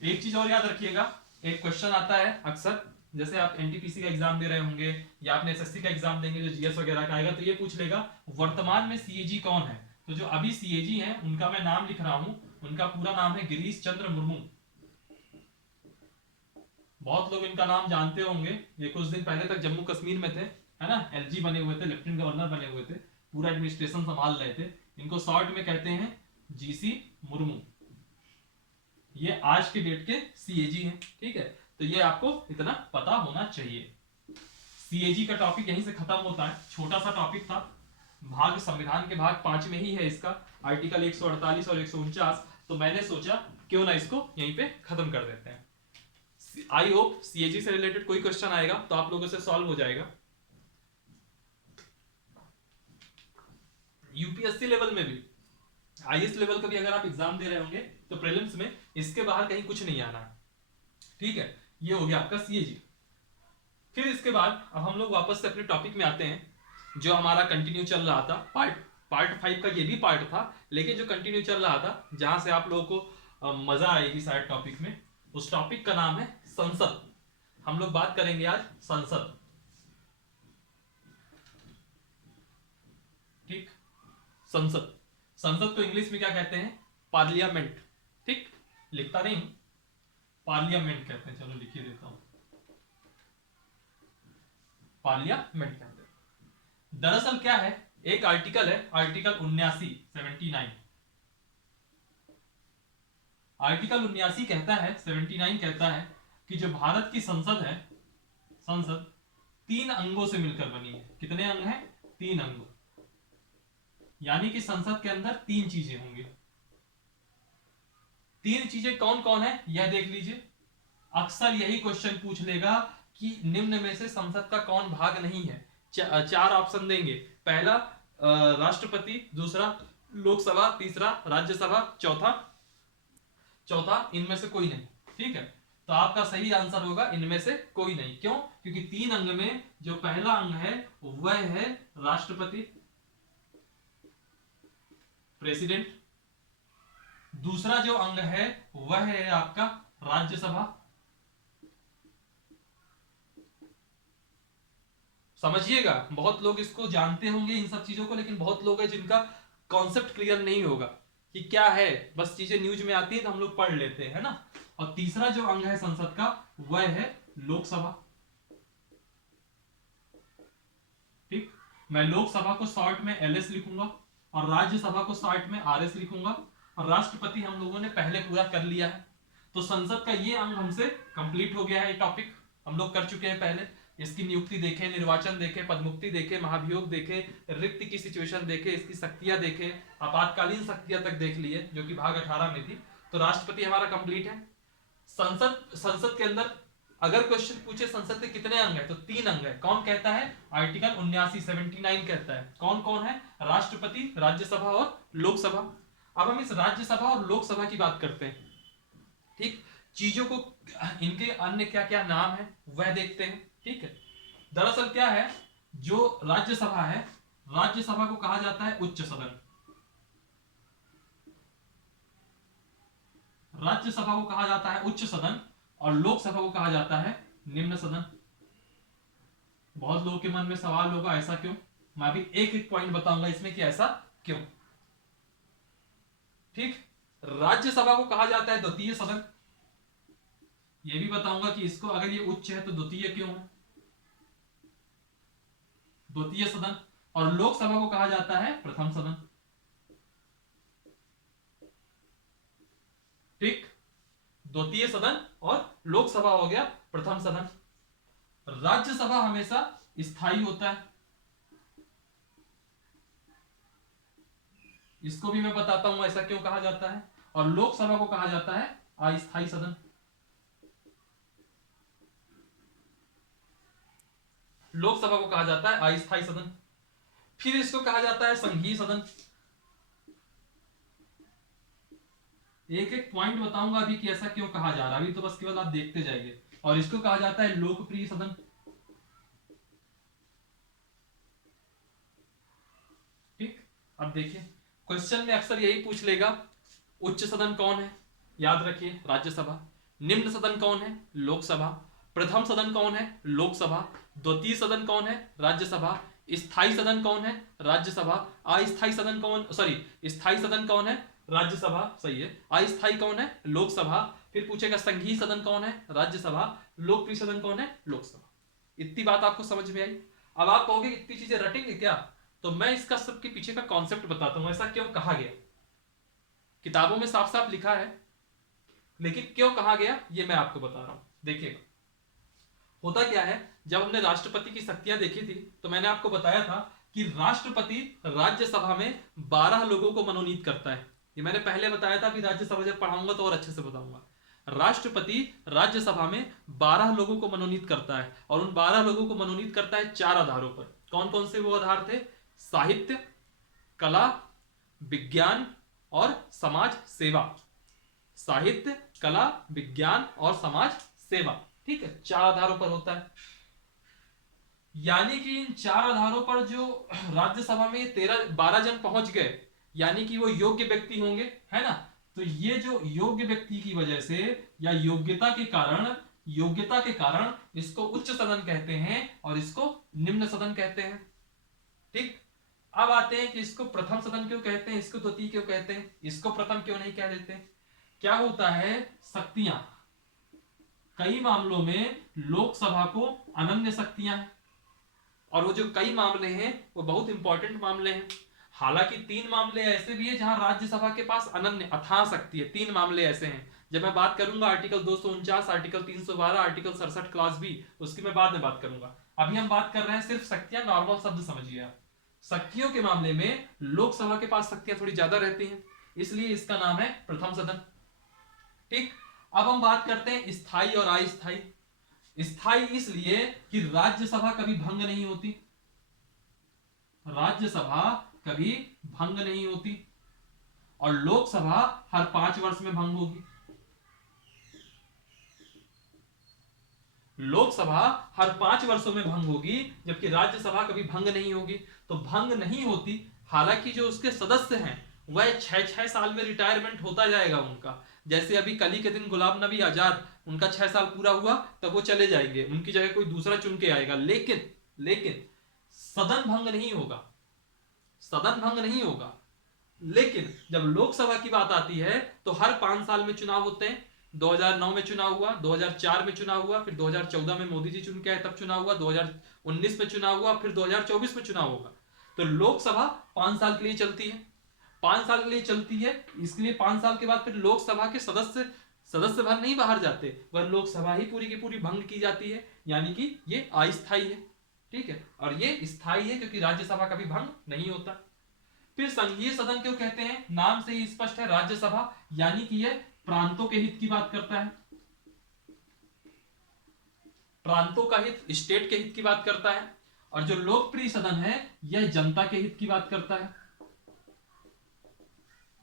एक चीज और याद रखिएगा, एक क्वेश्चन आता है अक्सर, जैसे आप एनटीपीसी का एग्जाम दे रहे होंगे या आपने एसएससी का एग्जाम देंगे जो जीएस वगैरह का आएगा, तो ये पूछ लेगा वर्तमान में सीएजी कौन है। तो जो अभी सीएजी हैं उनका मैं नाम लिख रहा हूं, उनका पूरा नाम है गिरीश चंद्र मुर्मू। बहुत लोग इनका नाम जानते होंगे, ये कुछ दिन पहले तक जम्मू कश्मीर में थे, है ना, एलजी बने हुए थे, लेफ्टिनेंट गवर्नर बने हुए थे, पूरा एडमिनिस्ट्रेशन संभाल रहे थे। इनको शॉर्ट में कहते हैं जीसी मुर्मू। ये आज के डेट के सीएजी हैं। ठीक है, तो ये आपको इतना पता होना चाहिए। सीएजी का टॉपिक यहीं से खत्म होता है, छोटा सा टॉपिक था, भाग संविधान के भाग 5 में ही है इसका, आर्टिकल 148 और 149, तो मैंने सोचा क्यों ना इसको यहीं पे खत्म कर देते हैं। आई होप सीएजी से रिलेटेड कोई क्वेश्चन आएगा तो आप लोगों से सॉल्व हो जाएगा। यूपीएससी लेवल में भी, आईएएस लेवल का भी अगर आप एग्जाम दे रहे होंगे तो प्रीलिम्स में इसके बाहर कहीं कुछ नहीं आना है। ठीक है, ये हो गया आपका सीएजी। फिर इसके बाद अब हम लोग वापस से अपने टॉपिक में आते हैं, जो हमारा कंटिन्यू चल रहा था, पार्ट 5 का ये भी पार्ट था, लेकिन जो कंटिन्यू चल रहा था जहां से आप लोगों को मजा आएगी शायद टॉपिक में, उस टॉपिक का नाम है संसद। हम लोग बात करेंगे आज संसद। ठीक, संसद, संसद को इंग्लिश में क्या कहते हैं, पार्लियामेंट। ठीक, लिखता नहीं हूं, पार्लियामेंट कहते हैं, चलो लिख ही देता हूं, पार्लियामेंट कहते हैं। दरअसल क्या है, एक आर्टिकल है, आर्टिकल 79 आर्टिकल 79 कहता है, 79 कहता है कि जो भारत की संसद है, संसद 3 अंगों से मिलकर बनी है। कितने अंग हैं? 3 अंग, यानी कि संसद के अंदर 3 चीजें होंगी। तीन चीजें कौन कौन है यह देख लीजिए। अक्सर यही क्वेश्चन पूछ लेगा कि निम्न में से संसद का कौन भाग नहीं है। चार ऑप्शन देंगे, पहला राष्ट्रपति, दूसरा लोकसभा, तीसरा राज्यसभा, चौथा चौथा इनमें से कोई नहीं। ठीक है, तो आपका सही आंसर होगा इनमें से कोई नहीं। क्यों? क्योंकि तीन अंग में जो पहला अंग है वह है राष्ट्रपति, प्रेसिडेंट। दूसरा जो अंग है वह है आपका राज्यसभा। समझिएगा, बहुत लोग इसको जानते होंगे इन सब चीजों को, लेकिन बहुत लोग हैं जिनका कॉन्सेप्ट क्लियर नहीं होगा कि क्या है। बस चीजें न्यूज में आती है तो हम लोग पढ़ लेते हैं ना। और तीसरा जो अंग है संसद का वह है लोकसभा। ठीक, मैं लोकसभा को शॉर्ट में एलएस लिखूंगा और राज्यसभा को शॉर्ट में आरएस लिखूंगा। और राष्ट्रपति हम लोगों ने पहले पूरा कर लिया है, तो संसद का ये अंग हमसे कंप्लीट हो गया है। ये टॉपिक हम लोग कर चुके हैं पहले। इसकी नियुक्ति देखे, निर्वाचन देखे, पदमुक्ति देखे, महाभियोग देखे, रिक्त की सिचुएशन देखे, इसकी शक्तियां देखे, आपातकालीन शक्तियां तक देख लिए, जो कि भाग 18 में थी। तो राष्ट्रपति हमारा कंप्लीट है। संसद के अंदर अगर क्वेश्चन पूछे संसद के कितने अंग है तो 3 अंग है। कौन कहता है? आर्टिकल 79 कहता है। कौन कौन है? राष्ट्रपति, राज्यसभा और लोकसभा। अब हम इस राज्यसभा और लोकसभा की बात करते हैं। ठीक, चीजों को इनके अन्य क्या क्या नाम है वह देखते हैं। ठीक है, दरअसल क्या है, जो राज्यसभा है, राज्यसभा को कहा जाता है उच्च सदन। राज्यसभा को कहा जाता है उच्च सदन और लोकसभा को कहा जाता है निम्न सदन। बहुत लोगों के मन में सवाल होगा ऐसा क्यों? मैं अभी एक एक पॉइंट बताऊंगा इसमें कि ऐसा क्यों। ठीक, राज्यसभा को कहा जाता है द्वितीय सदन। यह भी बताऊंगा कि इसको अगर ये उच्च है तो द्वितीय क्यों है, द्वितीय सदन। और लोकसभा को कहा जाता है प्रथम सदन। ठीक, द्वितीय सदन और लोकसभा हो गया प्रथम सदन। राज्यसभा हमेशा स्थायी होता है, इसको भी मैं बताता हूं ऐसा क्यों कहा जाता है। और लोकसभा को कहा जाता है अस्थायी सदन। लोकसभा को कहा जाता है अस्थायी सदन। फिर इसको कहा जाता है संघीय सदन। एक एक पॉइंट बताऊंगा अभी कि ऐसा क्यों कहा जा रहा है, अभी तो बस केवल आप देखते जाइए। और इसको कहा जाता है लोकप्रिय सदन। ठीक, अब देखिए क्वेश्चन में अक्सर यही पूछ लेगा, उच्च सदन कौन है? याद रखिए राज्यसभा। निम्न सदन कौन है? लोकसभा। प्रथम सदन कौन है? लोकसभा। द्वितीय सदन कौन है? राज्यसभा। स्थायी सदन कौन है? राज्यसभा। अस्थायी सदन कौन, सॉरी स्थायी सदन कौन है? राज्यसभा, सही है। अस्थायी कौन है? लोकसभा। फिर पूछेगा संघीय सदन कौन है? राज्यसभा। लोकप्रिय सदन कौन है? लोकसभा। इतनी बात आपको समझ में आई? अब आप कहोगे इतनी चीजें रटेंगे क्या? तो मैं इसका सबके पीछे का कॉन्सेप्ट बताता हूं, ऐसा क्यों कहा गया। किताबों में साफ साफ लिखा है, लेकिन क्यों कहा गया ये मैं आपको बता रहा हूं। देखिएगा, होता क्या है, जब हमने राष्ट्रपति की शक्तियां देखी थी तो मैंने आपको बताया था कि राष्ट्रपति राज्यसभा में 12 लोगों को मनोनीत करता है। ये मैंने पहले बताया था, कि राज्यसभा जब पढ़ाऊंगा तो और अच्छे से बताऊंगा। राष्ट्रपति राज्यसभा में 12 लोगों को मनोनीत करता है, और उन 12 लोगों को मनोनीत करता है 4 आधारों पर। कौन कौन से वो आधार थे? साहित्य, कला, विज्ञान और समाज सेवा। साहित्य, कला, विज्ञान और समाज सेवा। ठीक है, 4 आधारों पर होता है। यानी कि इन 4 आधारों पर जो राज्यसभा में 12 जन पहुंच गए, यानी कि वो योग्य व्यक्ति होंगे, है ना। तो ये जो योग्य व्यक्ति की वजह से या योग्यता के कारण इसको उच्च सदन कहते हैं और इसको निम्न सदन कहते हैं। ठीक, अब आते हैं कि इसको प्रथम सदन क्यों कहते हैं, इसको द्वितीय क्यों कहते हैं, इसको प्रथम क्यों नहीं कह देते। क्या होता है, शक्तियां, कई मामलों में लोकसभा को अनन्य शक्तियां हैं, और वो जो कई मामले हैं वो बहुत इंपॉर्टेंट मामले हैं। हालांकि 3 मामले ऐसे भी हैं जहां राज्यसभा के पास अनन्य अथाह शक्ति है। 3 मामले ऐसे हैं, जब मैं बात करूंगा article 249, article 312, article 67 clause B, उसकी मैं बाद में बात करूंगा। अभी हम बात कर रहे हैं सिर्फ शक्तियां, नॉर्मल शब्द समझिए आप। शक्तियों के मामले में लोकसभा के पास शक्तियां थोड़ी ज्यादा रहती हैं, इसलिए इसका नाम है प्रथम सदन। ठीक, अब हम बात करते हैं स्थायी और अस्थायी। स्थायी इसलिए कि राज्यसभा कभी भंग नहीं होती, राज्यसभा कभी भंग नहीं होती, और लोकसभा हर 5 वर्ष में भंग होगी। लोकसभा हर 5 वर्षों में भंग होगी, जबकि राज्यसभा कभी भंग नहीं होगी। तो भंग नहीं होती, हालांकि जो उसके सदस्य हैं वह 6-6 साल में रिटायरमेंट होता जाएगा उनका। जैसे अभी कल ही के दिन गुलाम नबी आजाद, उनका 6 साल पूरा हुआ तब वो चले जाएंगे, उनकी जगह कोई दूसरा चुन के आएगा। लेकिन सदन भंग नहीं होगा, सदन भंग नहीं होगा। लेकिन जब लोकसभा की बात आती है तो हर 5 साल में चुनाव होते हैं। 2009 में चुनाव हुआ, 2004 में चुनाव हुआ, फिर 2014 में मोदी जी चुन के आए तब चुनाव हुआ, 2019 में चुनाव हुआ, फिर 2024 में चुनाव होगा। तो लोकसभा 5 साल के लिए चलती है, 5 साल के लिए चलती है, इसलिए 5 साल के बाद फिर लोकसभा के सदस्य भर नहीं बाहर जाते, वह लोकसभा ही पूरी की पूरी भंग की जाती है, यानी कि ये अस्थायी है। ठीक है, और ये स्थायी है क्योंकि राज्यसभा कभी भंग नहीं होता। फिर संघीय सदन क्यों कहते हैं, नाम से ही स्पष्ट है, राज्यसभा यानी कि यह प्रांतों के हित की बात करता है, प्रांतों का हित, स्टेट के हित की बात करता है। और जो लोकप्रिय सदन है यह जनता के हित की बात करता है,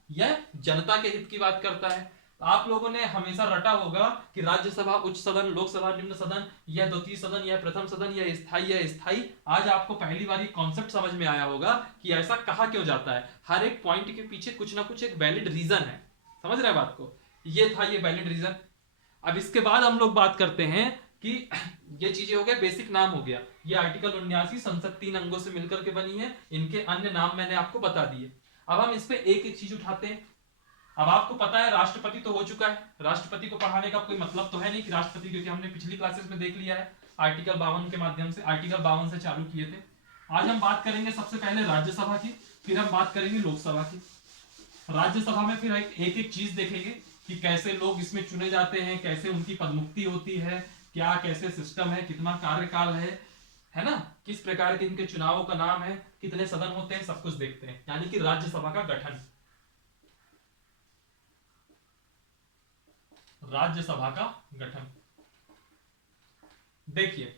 यह जनता के हित की बात करता है। आप लोगों ने हमेशा रटा होगा कि राज्यसभा उच्च सदन, लोकसभा निम्न सदन, यह द्वितीय सदन, यह प्रथम सदन, यह स्थायी, यह स्थायी। आज आपको पहली बार कॉन्सेप्ट समझ में आया होगा कि ऐसा कहा क्यों जाता है। हर एक पॉइंट के पीछे कुछ ना कुछ एक वैलिड रीजन है, समझ रहे हैं बात को, ये था ये वैलिड रीजन। अब इसके बाद हम लोग बात करते हैं कि ये चीजें हो गए, बेसिक नाम हो गया। ये आर्टिकल 79 संसद 3 अंगों से मिलकर के बनी है, इनके अन्य नाम मैंने आपको बता दिए। अब हम इस पे एक एक चीज उठाते हैं। अब आपको पता है राष्ट्रपति तो हो चुका है, राष्ट्रपति को पढ़ाने का कोई मतलब तो है नहीं कि राष्ट्रपति, क्योंकि हमने पिछली क्लासेस में देख लिया है, आर्टिकल 52 के माध्यम से, आर्टिकल 52 से चालू किए थे। आज हम बात करेंगे सबसे पहले राज्यसभा की, फिर हम बात करेंगे लोकसभा की। राज्यसभा में फिर एक एक चीज देखेंगे कि कैसे लोग इसमें चुने जाते हैं, कैसे उनकी पदमुक्ति होती है, क्या कैसे सिस्टम है, कितना कार्यकाल है ना, किस प्रकार के इनके चुनावों का नाम है, कितने सदन होते हैं, सब कुछ देखते हैं। यानी कि राज्यसभा का गठन, राज्यसभा का गठन। देखिए,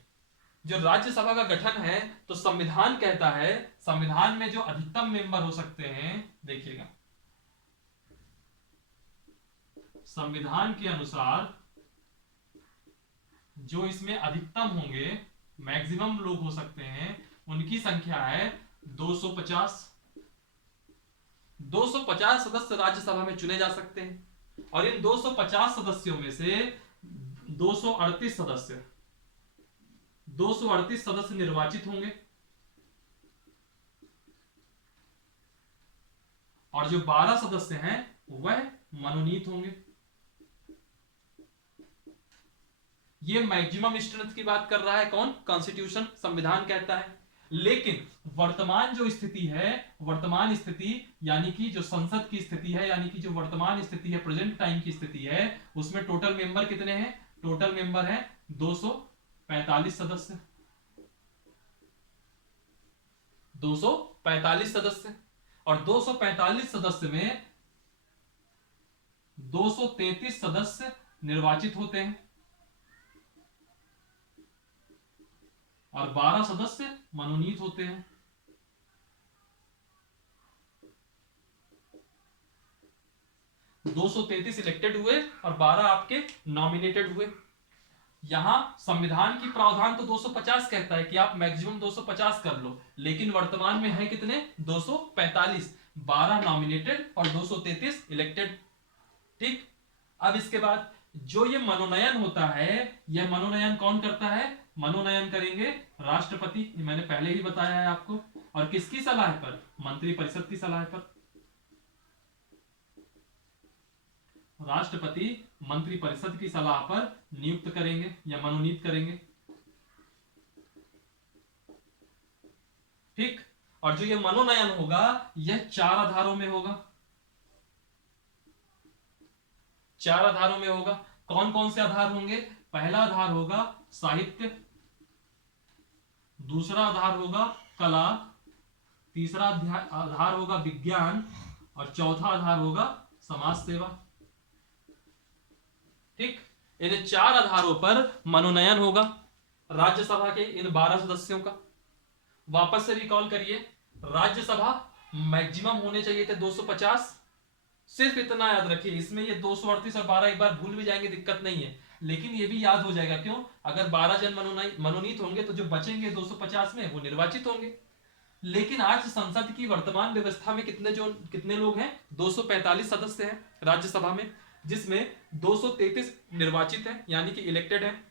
जो राज्यसभा का गठन है तो संविधान कहता है, संविधान में जो अधिकतम मेंबर हो सकते हैं, देखिएगा संविधान के अनुसार जो इसमें अधिकतम होंगे, मैक्सिमम लोग हो सकते हैं, उनकी संख्या है 250। 250 सदस्य राज्यसभा में चुने जा सकते हैं, और इन 250 सदस्यों में से 238 सदस्य निर्वाचित होंगे, और जो 12 सदस्य हैं वह मनोनीत होंगे। ये मैक्सिमम स्ट्रेंथ की बात कर रहा है कौन, कॉन्स्टिट्यूशन, संविधान कहता है। लेकिन वर्तमान जो स्थिति है, वर्तमान स्थिति यानी कि जो संसद की स्थिति है, यानी कि जो वर्तमान स्थिति है, प्रेजेंट टाइम की स्थिति है, उसमें टोटल मेंबर कितने हैं, टोटल मेंबर है 245 सदस्य, 245 सदस्य। और 245 सदस्य में 233 सदस्य निर्वाचित होते हैं और 12 सदस्य मनोनीत होते हैं। दो 233 इलेक्टेड हुए और 12 आपके नॉमिनेटेड हुए। यहां संविधान की प्रावधान तो 250 कहता है कि आप मैक्सिमम 250 कर लो, लेकिन वर्तमान में है कितने, 245, 12 नॉमिनेटेड और 233 इलेक्टेड। ठीक, अब इसके बाद जो ये मनोनयन होता है, यह मनोनयन कौन करता है, मनोनयन करेंगे राष्ट्रपति, मैंने पहले ही बताया है आपको, और किसकी सलाह पर, मंत्रिपरिषद की सलाह पर। राष्ट्रपति मंत्रिपरिषद की सलाह पर नियुक्त करेंगे या मनोनीत करेंगे। ठीक, और जो ये मनोनयन होगा यह 4 आधारों में होगा, 4 आधारों में होगा। कौन कौन से आधार होंगे, पहला आधार होगा साहित्य, दूसरा आधार होगा कला, तीसरा आधार होगा विज्ञान, और चौथा आधार होगा समाज सेवा। ठीक, इन 4 आधारों पर मनोनयन होगा राज्यसभा के इन 12 सदस्यों का। वापस से रिकॉल करिए, राज्यसभा मैक्सिमम होने चाहिए थे 250, सिर्फ इतना याद रखिए। इसमें ये 238 और 12 एक बार भूल भी जाएंगे दिक्कत नहीं है, लेकिन ये भी याद हो जाएगा। क्यों? अगर 12 जन मनोनीत होंगे तो जो बचेंगे 250 में वो निर्वाचित होंगे। लेकिन आज संसद की वर्तमान व्यवस्था में कितने लोग हैं? 245 सदस्य हैं राज्यसभा में, जिसमें 233 निर्वाचित हैं यानी कि इलेक्टेड हैं,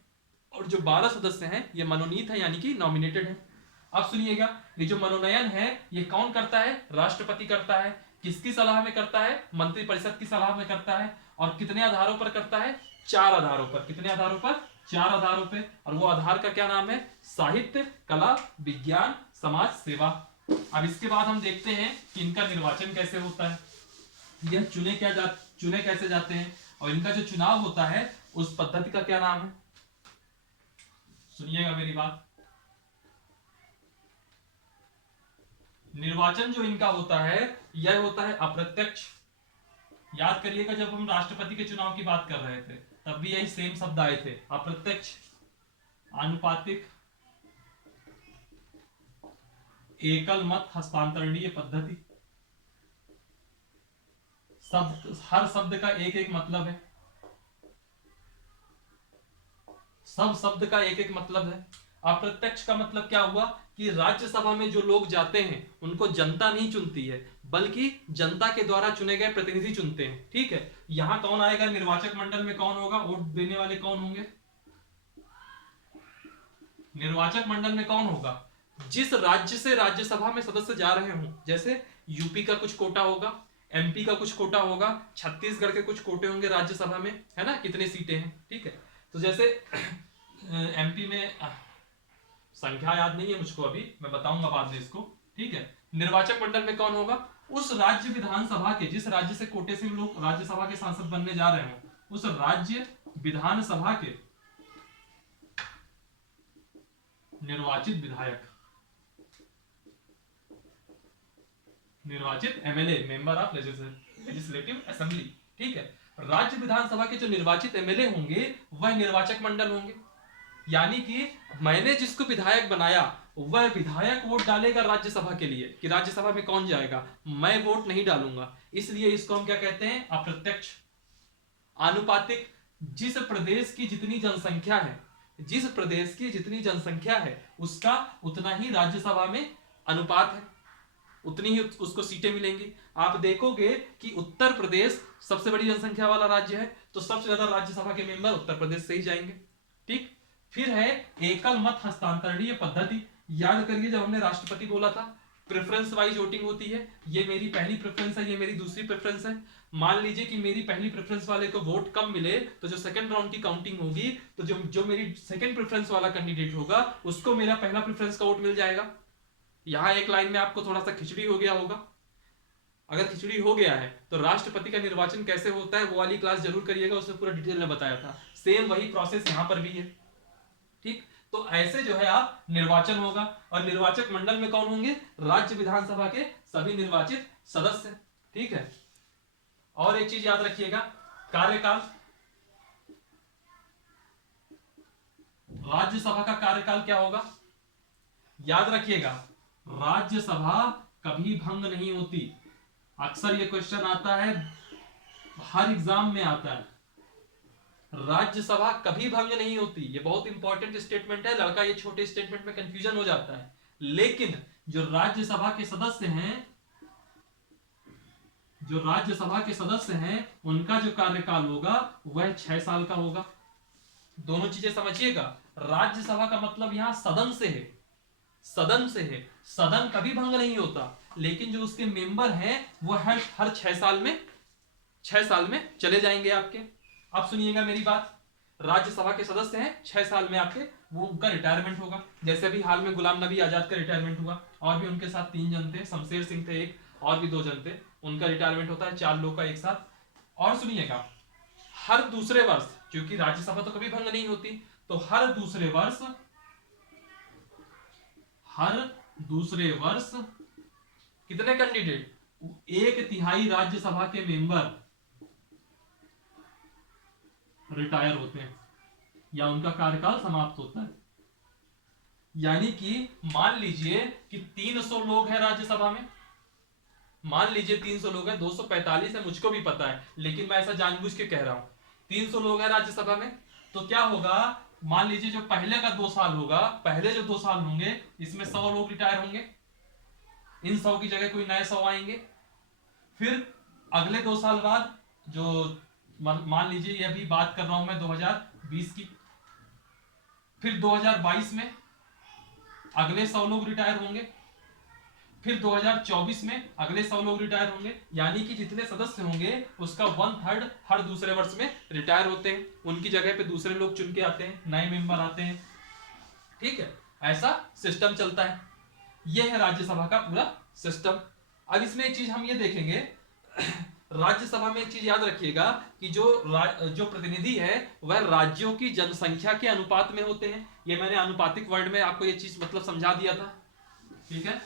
और जो 12 सदस्य हैं ये मनोनीत हैं यानी कि नॉमिनेटेड हैं। अब सुनिएगा, ये जो मनोनयन है ये कौन करता है? राष्ट्रपति करता है। किसकी सलाह में करता है? मंत्रिपरिषद की सलाह में करता है। और कितने आधारों पर करता है? 4 आधारों पर। कितने आधारों पर? 4 आधारों पे। और वो आधार का क्या नाम है? साहित्य, कला, विज्ञान, समाज सेवा। अब इसके बाद हम देखते हैं कि इनका निर्वाचन कैसे होता है, यह चुने कैसे जाते हैं, और इनका जो चुनाव होता है उस पद्धति का क्या नाम है। सुनिएगा मेरी बात। निर्वाचन जो इनका होता है यह होता है अप्रत्यक्ष। याद करिएगा, जब हम राष्ट्रपति के चुनाव की बात कर रहे थे तब भी यही सेम शब्द आए थे, अप्रत्यक्ष, आनुपातिक, एकल मत हस्तांतरणीय पद्धति। हर शब्द का एक एक मतलब है, सब शब्द का एक एक मतलब है। अप्रत्यक्ष का मतलब क्या हुआ कि राज्यसभा में जो लोग जाते हैं उनको जनता नहीं चुनती है, बल्कि जनता के द्वारा चुने गए प्रतिनिधि चुनते हैं। ठीक है, यहां कौन आएगा? निर्वाचक मंडल में कौन होगा? वोट देने वाले कौन होंगे? निर्वाचक मंडल में कौन होगा? जिस राज्य से राज्यसभा में सदस्य जा रहे हों, जैसे यूपी का कुछ कोटा होगा, एमपी का कुछ कोटा होगा, छत्तीसगढ़ के कुछ कोटे होंगे राज्यसभा में, है ना, कितने सीटें हैं। ठीक है, तो जैसे एमपी में संख्या याद नहीं है मुझको, अभी मैं बताऊंगा बाद में इसको। ठीक है, निर्वाचक मंडल में कौन होगा? उस राज्य विधानसभा के, जिस राज्य से कोटे से लोग राज्यसभा के सांसद बनने जा रहे हो, उस राज्य विधानसभा के निर्वाचित विधायक, निर्वाचित MLA, member of legislative assembly. ठीक है, राज्य विधानसभा के जो निर्वाचित एमएलए होंगे वह निर्वाचक मंडल होंगे। यानी कि मैंने जिसको विधायक बनाया वह विधायक वोट डालेगा राज्यसभा के लिए कि राज्यसभा में कौन जाएगा, मैं वोट नहीं डालूंगा। इसलिए इसको हम क्या कहते हैं? अप्रत्यक्ष। आनुपातिक, जिस प्रदेश की जितनी जनसंख्या है, जिस प्रदेश की जितनी जनसंख्या है उसका उतना ही राज्यसभा में अनुपात है, उतनी ही उसको सीटें मिलेंगी। आप देखोगे कि उत्तर प्रदेश सबसे बड़ी जनसंख्या वाला राज्य है, तो सबसे ज्यादा राज्यसभा के मेंबर उत्तर प्रदेश से ही जाएंगे। ठीक, फिर है एकल मत हस्तांतरणीय पद्धति। याद करिए, जब हमने राष्ट्रपति बोला था प्रेफरेंस वाइज वोटिंग होती है, ये मेरी पहली प्रेफरेंस है, ये मेरी दूसरी प्रेफरेंस है। मान लीजिए कि मेरी पहली प्रेफरेंस वाले को वोट कम मिले, तो जो सेकंड राउंड की काउंटिंग होगी तो जो मेरी सेकंड प्रेफरेंस वाला कैंडिडेट होगा उसको मेरा पहला प्रेफरेंस का वोट मिल जाएगा। यहां एक लाइन में आपको थोड़ा सा खिचड़ी हो गया होगा। अगर खिचड़ी हो गया है तो राष्ट्रपति का निर्वाचन कैसे होता है वो वाली क्लास जरूर करिएगा, उसमें पूरा डिटेल में बताया था। सेम वही प्रोसेस यहां पर भी है। ठीक, तो ऐसे जो है आप निर्वाचन होगा, और निर्वाचक मंडल में कौन होंगे? राज्य विधानसभा के सभी निर्वाचित सदस्य। ठीक है, और एक चीज याद रखिएगा, कार्यकाल। राज्यसभा का कार्यकाल क्या होगा? याद रखिएगा, राज्यसभा कभी भंग नहीं होती। अक्सर ये क्वेश्चन आता है, हर एग्जाम में आता है, राज्यसभा कभी भंग नहीं होती। ये बहुत इंपॉर्टेंट स्टेटमेंट है, लड़का ये छोटे स्टेटमेंट में कंफ्यूजन हो जाता है। लेकिन जो राज्यसभा के सदस्य हैं, उनका जो कार्यकाल होगा वह 6 साल का होगा। दोनों चीजें समझिएगा, राज्यसभा का मतलब यहां सदन से है, सदन से है। सदन कभी भंग नहीं होता, लेकिन जो उसके मेंबर हैं वो हर 6 साल में चले जाएंगे आपके। अब सुनिएगा मेरी बात, राज्यसभा के सदस्य हैं, 6 साल में आपके वो उनका रिटायरमेंट होगा। जैसे अभी हाल में गुलाम नबी आजाद का रिटायरमेंट हुआ, और भी उनके साथ 3 जन थे, शमशेर सिंह थे एक, और भी 2 जन थे, उनका रिटायरमेंट होता है 4 लोग का एक साथ। और सुनिएगा, हर दूसरे वर्ष, क्योंकि राज्यसभा तो कभी भंग नहीं होती, तो हर दूसरे वर्ष कितने कैंडिडेट? 1/3 राज्यसभा के मेंबर रिटायर होते हैं या उनका कार्यकाल समाप्त होता है। यानी कि मान लीजिए कि 300 लोग हैं राज्यसभा में, मान लीजिए 300 लोग हैं, 245 है मुझको भी पता है, लेकिन मैं ऐसा जानबूझ के कह रहा हूं। 300 लोग हैं राज्यसभा में, तो क्या होगा, मान लीजिए जो पहले का 2 साल होगा, पहले जो 2 साल होंगे इसमें 100 लोग रिटायर होंगे, इन 100 की जगह कोई नए 100 आएंगे। फिर अगले 2 साल बाद जो मान लीजिए, ये अभी बात कर रहा हूं मैं 2020 की, फिर 2022 में अगले 100 लोग रिटायर होंगे, फिर 2024 में अगले 100 लोग रिटायर होंगे। यानी कि जितने सदस्य होंगे उसका 1/3 हर दूसरे वर्ष में रिटायर होते हैं, उनकी जगह पे दूसरे लोग चुन के आते हैं, नए मेंबर आते हैं। ठीक है, ऐसा सिस्टम चलता है। यह है राज्यसभा का पूरा सिस्टम। अब इसमें एक चीज हम ये देखेंगे, राज्यसभा में एक चीज याद रखिएगा कि जो प्रतिनिधि है वह राज्यों की जनसंख्या के अनुपात में होते हैं। ये मैंने अनुपातिक वर्ड में आपको ये चीज मतलब समझा दिया था। ठीक है,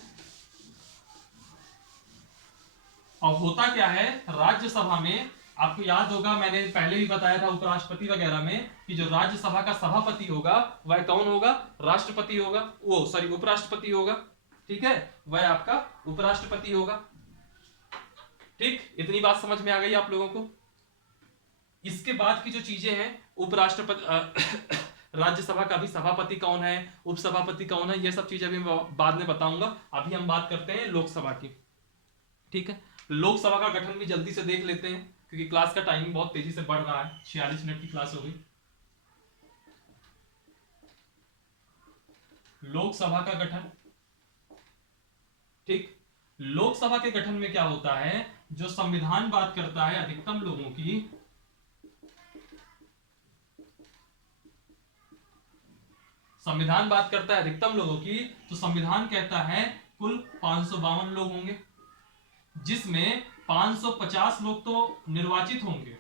और होता क्या है राज्यसभा में, आपको याद होगा मैंने पहले भी बताया था उपराष्ट्रपति वगैरह में कि जो राज्यसभा का सभापति होगा वह कौन होगा, राष्ट्रपति होगा, वो सॉरी उपराष्ट्रपति होगा। ठीक है, वह आपका उपराष्ट्रपति होगा। ठीक, इतनी बात समझ में आ गई आप लोगों को। इसके बाद की जो चीजें हैं, उपराष्ट्रपति राज्यसभा का भी सभापति कौन है, उपसभापति कौन है, ये सब चीजें अभी मैं बाद में बताऊंगा। अभी हम बात करते हैं लोकसभा की। ठीक है, लोकसभा का गठन भी जल्दी से देख लेते हैं क्योंकि क्लास का टाइमिंग बहुत तेजी से बढ़ रहा है, 46 मिनट की क्लास हो गई। लोकसभा का गठन, ठीक, लोकसभा के गठन में क्या होता है, जो संविधान बात करता है अधिकतम लोगों की, संविधान बात करता है अधिकतम लोगों की, तो संविधान कहता है कुल 552 लोग होंगे, जिसमें 550 लोग तो निर्वाचित होंगे,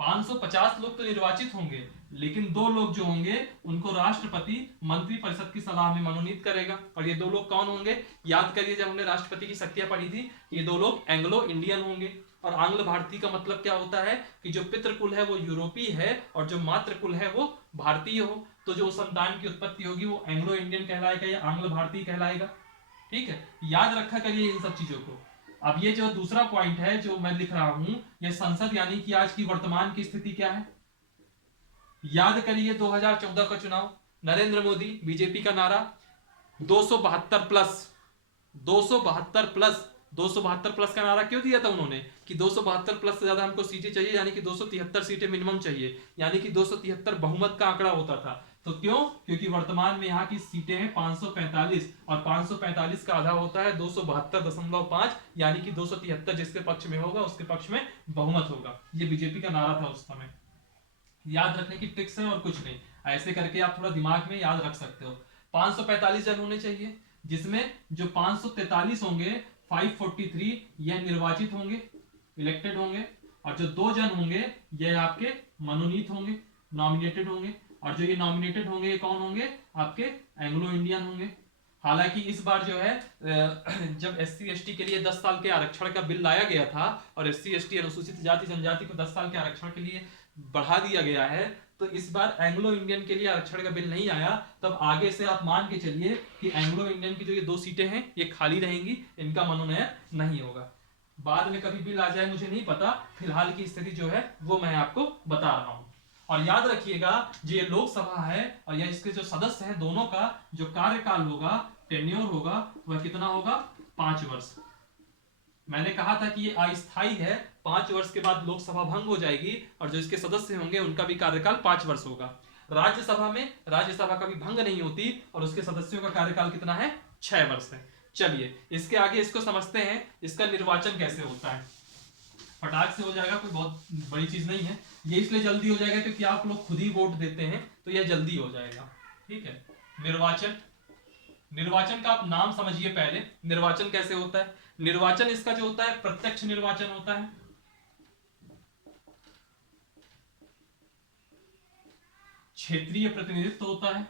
550 लोग तो निर्वाचित होंगे, लेकिन 2 लोग जो होंगे उनको राष्ट्रपति मंत्रिपरिषद की सलाह में मनोनीत करेगा। और ये 2 लोग कौन होंगे, याद करिए जब हमने राष्ट्रपति की शक्तियां पढ़ी थी, ये 2 लोग एंग्लो इंडियन होंगे। और आंग्ल भारतीय का मतलब क्या होता है कि जो पितृकुल है वो यूरोपीय है और जो मातृकुल है वो भारतीय हो, तो जो संतान की उत्पत्ति होगी वो एंग्लो इंडियन कहलाएगा या आंग्ल भारतीय कहलाएगा। ठीक है, याद रखा करिए इन सब चीजों को। अब ये जो दूसरा पॉइंट है जो मैं लिख रहा हूं, ये संसद यानी कि आज की वर्तमान की स्थिति क्या है, याद करिए 2014 का चुनाव, नरेंद्र मोदी बीजेपी का नारा 272 प्लस, 272 प्लस, 272 प्लस का नारा क्यों दिया था उन्होंने कि 272 प्लस से ज्यादा हमको सीटें चाहिए, यानी कि 273 सीटें मिनिमम चाहिए, यानी कि 273 बहुमत का आंकड़ा होता था। तो क्यों, क्योंकि वर्तमान में यहाँ की सीटें हैं 545 और 545 का आधा होता है 272.5, यानी कि 273 जिसके पक्ष में होगा उसके पक्ष में बहुमत होगा। ये बीजेपी का नारा था उस समय। याद रखने की ट्रिक्स है और कुछ नहीं, ऐसे करके आप थोड़ा दिमाग में याद रख सकते हो। 545 जन होने चाहिए, जिसमें जो 543 होंगे 543 यह निर्वाचित होंगे, इलेक्टेड होंगे, और जो 2 जन होंगे यह आपके मनोनीत होंगे, नॉमिनेटेड होंगे। और जो ये नॉमिनेटेड होंगे ये कौन होंगे, आपके एंग्लो इंडियन होंगे। हालांकि इस बार जो है जब SC ST के लिए 10 साल के आरक्षण का बिल लाया गया था और SC ST अनुसूचित जाति जनजाति को 10 साल के आरक्षण के लिए बढ़ा दिया गया है, तो इस बार एंग्लो इंडियन के लिए आरक्षण का बिल नहीं आया। तब आगे से आप मान के चलिए कि एंग्लो इंडियन की जो ये 2 सीटें हैं ये खाली रहेंगी, इनका मनोनयन नहीं होगा। बाद में कभी बिल आ जाए मुझे नहीं पता, फिलहाल की स्थिति जो है वो मैं आपको बता रहा हूं। और याद रखिएगा जो ये लोकसभा है और यह इसके जो सदस्य हैं दोनों का जो कार्यकाल होगा, टेन्योर होगा, वह कितना होगा, 5 वर्ष। मैंने कहा था कि ये अस्थायी है, 5 वर्ष के बाद लोकसभा भंग हो जाएगी और जो इसके सदस्य होंगे उनका भी कार्यकाल 5 वर्ष होगा। राज्यसभा में राज्यसभा कभी भंग नहीं होती और उसके सदस्यों का कार्यकाल कितना है, 6 वर्ष है। चलिए इसके आगे इसको समझते हैं, इसका निर्वाचन कैसे होता है। फटाक से हो जाएगा, कोई बहुत बड़ी चीज नहीं है। ये इसलिए जल्दी हो जाएगा क्योंकि आप लोग खुद ही वोट देते हैं, तो यह जल्दी हो जाएगा। ठीक है, निर्वाचन, निर्वाचन का आप नाम समझिए पहले। निर्वाचन कैसे होता है, निर्वाचन इसका जो होता है प्रत्यक्ष निर्वाचन होता है, क्षेत्रीय प्रतिनिधित्व होता है।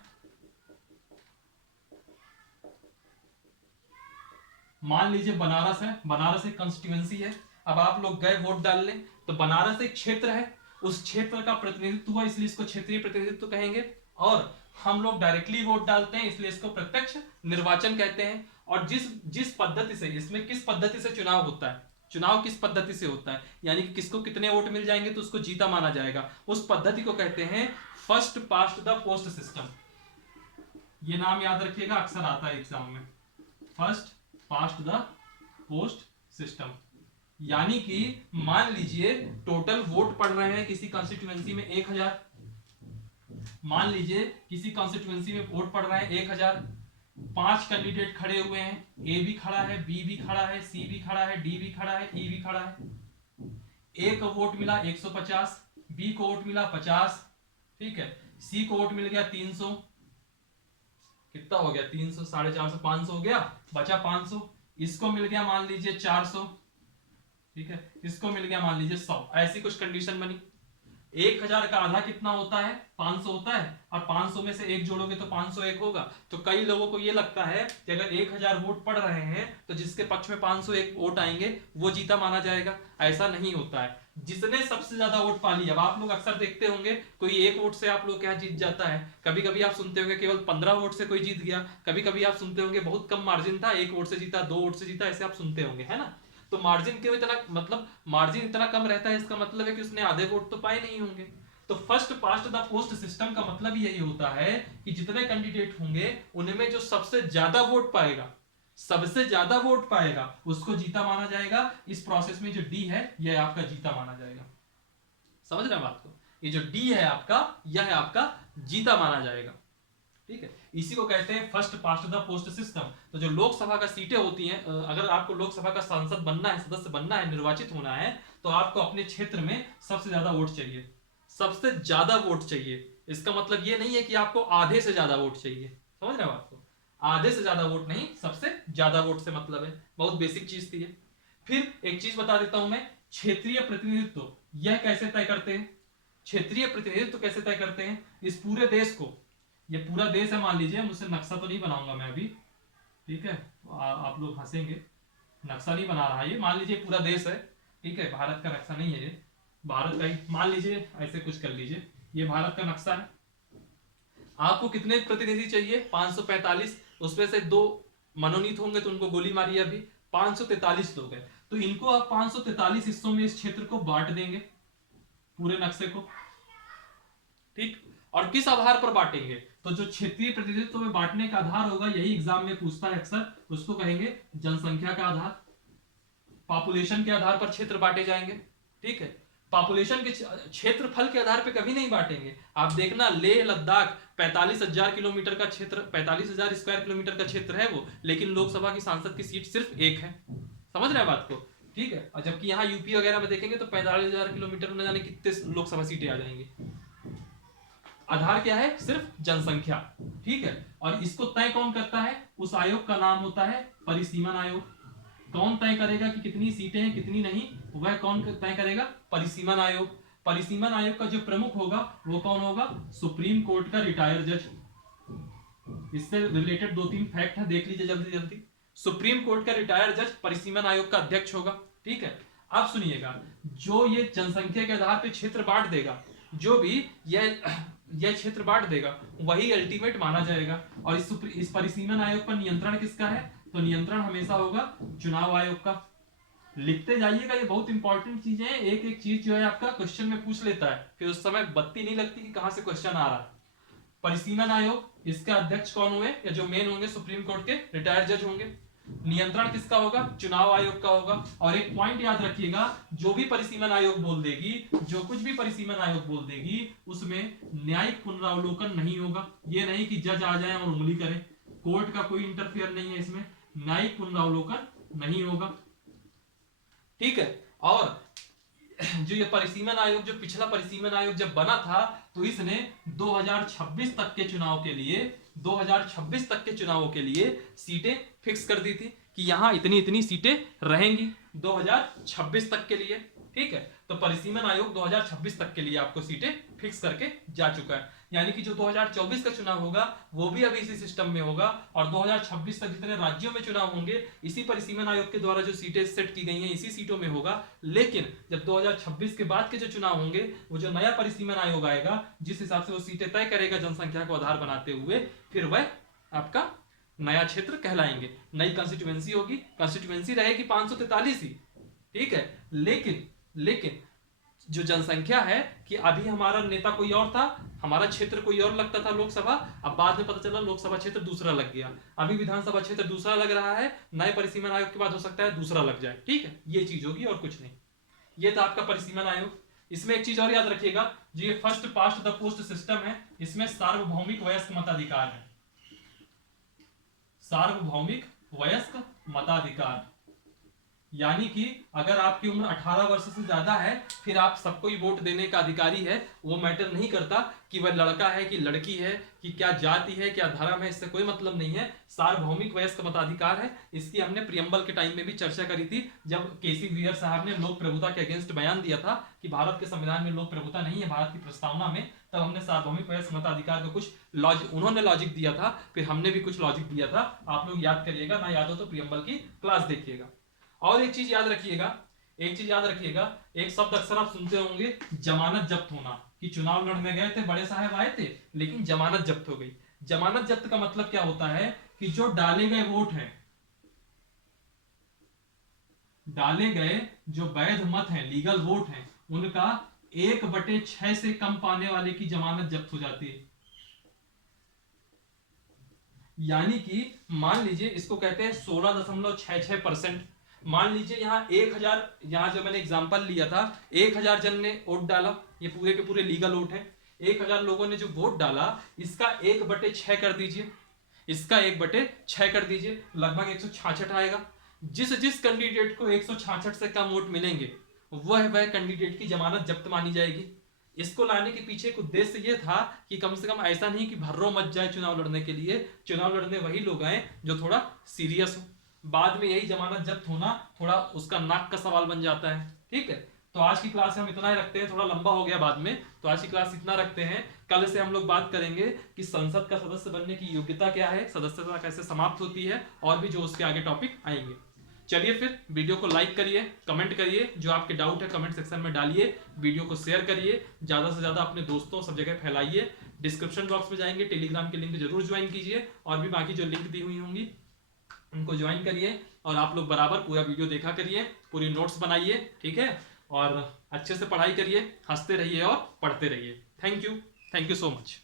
मान लीजिए बनारस है, बनारस एक कंस्टिट्यूएंसी है, अब आप लोग गए वोट डालने, तो बनारस एक क्षेत्र है, उस क्षेत्र का प्रतिनिधित्व हुआ, इसलिए इसको क्षेत्रीय प्रतिनिधित्व कहेंगे। और हम लोग डायरेक्टली वोट डालते हैं, इसलिए इसको प्रत्यक्ष निर्वाचन कहते हैं। और जिस जिस पद्धति से, इसमें किस पद्धति से चुनाव होता है, चुनाव किस पद्धति से होता है, यानी कि किसको कितने वोट मिल जाएंगे तो उसको जीता माना जाएगा, उस पद्धति को कहते हैं first past the post system. ये नाम याद रखिएगा, अक्सर आता है एग्जाम में, first past the post system. यानी कि मान लीजिए टोटल वोट पड़ रहे हैं किसी कॉन्स्टिट्यूएंसी में 1000, मान लीजिए किसी कॉन्स्टिट्यूएंसी में वोट पड़ रहे हैं 1000, 5 कैंडिडेट खड़े हुए हैं, ए भी खड़ा है, बी भी खड़ा है, सी भी खड़ा है, डी भी खड़ा है, ई भी खड़ा है। ए को वोट मिला 150, बी को वोट मिला 50, ठीक है, सी को वोट मिल गया 300, कितना हो गया 300, 450, 500 हो गया, बचा 500। इसको मिल गया मान लीजिए 400, ठीक है, इसको मिल गया मान लीजिए 100। ऐसी कुछ कंडीशन बनी। 1000 का आधा कितना होता है, 500 होता है, और 500 में से एक जोड़ोगे तो 501 होगा। तो कई लोगों को ये लगता है कि अगर 1000 वोट पड़ रहे हैं तो जिसके पक्ष में 501 वोट आएंगे वो जीता माना जाएगा। ऐसा नहीं होता है, जिसने सबसे ज्यादा वोट पा लिया। अब आप लोग अक्सर देखते होंगे कोई एक वोट से आप लोग क्या जीत जाता है, कभी कभी आप सुनते होंगे केवल 15 वोट से कोई जीत गया, कभी कभी आप सुनते होंगे बहुत कम मार्जिन था, 1 वोट से जीता, 2 वोट से जीता, ऐसे आप सुनते होंगे, है ना। तो मार्जिन क्यों इतना, मतलब मार्जिन इतना कम रहता है, इसका मतलब है कि उसने आधे वोट तो पाए नहीं होंगे। तो first past the post system का मतलब यही होता है कि जितने कैंडिडेट होंगे उनमें जो सबसे ज्यादा वोट पाएगा, सबसे ज्यादा वोट पाएगा उसको जीता माना जाएगा। इस प्रोसेस में जो डी है यह आपका जीता माना जाएगा। समझ रहे हैं बात को, ये जो डी है आपका, यह है आपका जीता माना जाएगा, ठीक है। इसी को कहते हैं first past the post system. तो जो लोकसभा का सीटें होती हैं, अगर आपको लोकसभा का सांसद बनना है, सदस्य बनना है, निर्वाचित होना है, तो आपको अपने क्षेत्र में सबसे ज्यादा वोट चाहिए, सबसे ज्यादा वोट चाहिए। इसका मतलब ये नहीं है कि आपको आधे से ज्यादा वोट चाहिए, समझ रहे हो आपको, आधे से ज्यादा वोट नहीं, सबसे ज्यादा वोट से मतलब है। बहुत बेसिक चीज थी ये। फिर एक चीज बता देता हूं मैं, क्षेत्रीय प्रतिनिधित्व यह कैसे तय करते हैं, क्षेत्रीय प्रतिनिधित्व कैसे तय करते हैं। इस पूरे देश को, ये पूरा देश है मान लीजिए, मुझसे नक्शा तो नहीं बनाऊंगा मैं अभी, ठीक है, आप लोग हंसेंगे, नक्शा नहीं बना रहा ये, मान लीजिए पूरा देश है, ठीक है, भारत का नक्शा नहीं है ये, भारत का ही मान लीजिए, ऐसे कुछ कर लीजिए, ये भारत का नक्शा है। आपको कितने प्रतिनिधि चाहिए, 545, उसमें से 2 मनोनीत होंगे तो उनको गोली मारिए, अभी 543 लोग हैं, तो इनको आप 543 हिस्सों में इस क्षेत्र को बांट देंगे, पूरे नक्शे को, ठीक। और किस आधार पर बांटेंगे, तो जो क्षेत्रीय प्रतिनिधित्व में बांटने का आधार होगा, यही एग्जाम में पूछता है अक्सर, उसको कहेंगे जनसंख्या का आधार, पॉपुलेशन के आधार पर क्षेत्र बांटे जाएंगे, ठीक है। पॉपुलेशन के क्षेत्रफल के आधार पर कभी नहीं बांटेंगे। आप देखना, लेह लद्दाख 45,000 किलोमीटर का क्षेत्र, 45,000 स्क्वायर किलोमीटर का क्षेत्र है वो, लेकिन लोकसभा की सांसद की सीट सिर्फ 1 है। समझ रहे हैं बात को, ठीक है। और जबकि यहाँ यूपी वगैरह में देखेंगे तो 45,000 किलोमीटर में जाने कितने लोकसभा सीटें आ जाएंगी। आधार क्या है, सिर्फ जनसंख्या, ठीक है। और इसको तय कौन करता है, उस आयोग का नाम होता है परिसीमन आयोग। कौन तय करेगा कि कितनी सीटें हैं कितनी नहीं, वह कौन तय करेगा, परिसीमन आयोग। परिसीमन आयोग का जो प्रमुख होगा वो कौन होगा, सुप्रीम कोर्ट का रिटायर्ड जज। इससे रिलेटेड 2-3 फैक्ट है, देख लीजिए जल्दी जल्दी। सुप्रीम कोर्ट का रिटायर्ड जज परिसीमन आयोग का अध्यक्ष होगा, ठीक है। अब सुनिएगा, जो ये जनसंख्या के आधार पर क्षेत्र बांट देगा, जो भी यह क्षेत्र बांट देगा, वही अल्टीमेट माना जाएगा। और इस परिसीमन आयोग पर नियंत्रण किसका है, तो नियंत्रण हमेशा होगा चुनाव आयोग का। लिखते जाइएगा, ये बहुत इंपॉर्टेंट चीजें हैं, एक एक चीज जो है आपका क्वेश्चन में पूछ लेता है, फिर उस समय बत्ती नहीं लगती कि कहां से क्वेश्चन आ रहा है। परिसीमन आयोग, इसके अध्यक्ष कौन हुए, या जो मेन होंगे सुप्रीम कोर्ट के रिटायर्ड जज होंगे। नियंत्रण किसका होगा, चुनाव आयोग का होगा। और एक पॉइंट याद रखिएगा, जो भी परिसीमन आयोग बोल देगी, जो कुछ भी परिसीमन आयोग बोल देगी, उसमें न्यायिक पुनरावलोकन नहीं होगा। ये नहीं कि जज आ जाए और उंगली करें, कोर्ट का कोई इंटरफेयर नहीं है इसमें, न्यायिक पुनरावलोकन नहीं होगा, ठीक है। और जो ये परिसीमन आयोग, जो पिछला परिसीमन आयोग जब बना था, तो इसने 2026 तक के चुनाव के लिए, 2026 तक के चुनावों के लिए सीटें फिक्स कर दी थी कि यहां इतनी इतनी सीटें रहेंगी 2026 तक के लिए, ठीक है, तो परिसीमन आयोग 2026 तक के लिए आपको सीटें फिक्स करके जा चुका है, यानी कि जो 2024 का चुनाव होगा वो भी अभी इसी सिस्टम में होगा, और 2026 तक जितने राज्यों में चुनाव होंगे इसी परिसीमन आयोग के द्वारा जो सीटें सेट की गई हैं इसी सीटों में होगा। लेकिन जब 2026 के बाद के जो चुनाव होंगे वो जो नया परिसीमन आयोग आएगा जिस हिसाब से वो सीटें तय करेगा जनसंख्या को आधार बनाते हुए, फिर वह आपका नया क्षेत्र कहलाएंगे। नई कॉन्स्टिट्यूएंसी होगी, कॉन्स्टिट्यूएंसी रहेगी 543 ही, ठीक है, लेकिन जो जनसंख्या है कि अभी हमारा नेता कोई और था, हमारा क्षेत्र कोई और लगता था लोकसभा, अब बाद में पता चला लोकसभा क्षेत्र दूसरा लग गया, अभी विधानसभा क्षेत्र दूसरा लग रहा है, नए परिसीमन आयोग के बाद हो सकता है दूसरा लग जाए, ठीक है, ये चीज होगी और कुछ नहीं। ये था आपका परिसीमन आयोग। इसमें एक चीज और याद रखिएगा, जो ये first past the post system है, इसमें सार्वभौमिक वयस्क मताधिकार है, सार्वभौमिक वयस्क मताधिकार, यानी कि अगर आपकी उम्र 18 वर्ष से ज्यादा है फिर आप सबको ही वोट देने का अधिकारी है। वो मैटर नहीं करता कि वह लड़का है कि लड़की है, कि क्या जाति है, क्या धर्म है, इससे कोई मतलब नहीं है। सार्वभौमिक वयस्क मताधिकार है। इसकी हमने प्रियम्बल के टाइम में भी चर्चा करी थी, जब केसी वीर साहब ने लोक प्रभुता के अगेंस्ट बयान दिया था कि भारत के संविधान में लोक प्रभुता नहीं है, भारत की प्रस्तावना में, तब हमने सार्वभौमिक वयस्क मताधिकार का कुछ लॉजिक, उन्होंने लॉजिक दिया था, फिर हमने भी कुछ लॉजिक दिया था। आप लोग याद करिएगा, ना याद हो तो प्रियम्बल की क्लास देखिएगा। और एक चीज याद रखिएगा, एक शब्द अक्सर आप सुनते होंगे, जमानत जब्त होना, कि चुनाव लड़ने गए थे, बड़े साहब आए थे, लेकिन जमानत जब्त हो गई। जमानत जब्त का मतलब क्या होता है कि जो डाले गए वोट हैं, डाले गए जो वैध मत हैं, लीगल वोट हैं, उनका 1/6 से कम पाने वाले की जमानत जब्त हो जाती है। यानी कि मान लीजिए, इसको कहते हैं 16.66%। मान लीजिए यहाँ 1000, यहाँ जो मैंने एग्जांपल लिया था, 1000 जन ने वोट डाला, ये पूरे के पूरे लीगल वोट है, 1000 लोगों ने जो वोट डाला, इसका 1/6 कर दीजिए, इसका 1/6 कर दीजिए, लगभग 166 आएगा। जिस कैंडिडेट को 166 से कम वोट मिलेंगे वह कैंडिडेट की जमानत जब्त मानी जाएगी। इसको लाने के पीछे एक उद्देश्य ये था कि कम से कम ऐसा नहीं कि भर्रों मच जाए चुनाव लड़ने के लिए, चुनाव लड़ने वही लोग आए जो थोड़ा सीरियस हो। बाद में यही जमानत जब्त होना थोड़ा उसका नाक का सवाल बन जाता है, ठीक है। तो आज की क्लास हम इतना ही रखते हैं, थोड़ा लंबा हो गया बाद में, तो आज की क्लास इतना रखते हैं। कल से हम लोग बात करेंगे कि संसद का सदस्य बनने की योग्यता क्या है, सदस्यता कैसे समाप्त होती है, और भी जो उसके आगे टॉपिक आएंगे। चलिए फिर वीडियो को लाइक करिए, कमेंट करिए, जो आपके डाउट है कमेंट सेक्शन में डालिए, वीडियो को शेयर करिए, ज्यादा से ज्यादा अपने दोस्तों सब जगह फैलाइए। डिस्क्रिप्शन बॉक्स में जाएंगे, टेलीग्राम की लिंक जरूर ज्वाइन कीजिए, और भी बाकी जो लिंक दी हुई होंगी उनको ज्वाइन करिए, और आप लोग बराबर पूरा वीडियो देखा करिए, पूरी नोट्स बनाइए, ठीक है, और अच्छे से पढ़ाई करिए, हंसते रहिए और पढ़ते रहिए। Thank you so much.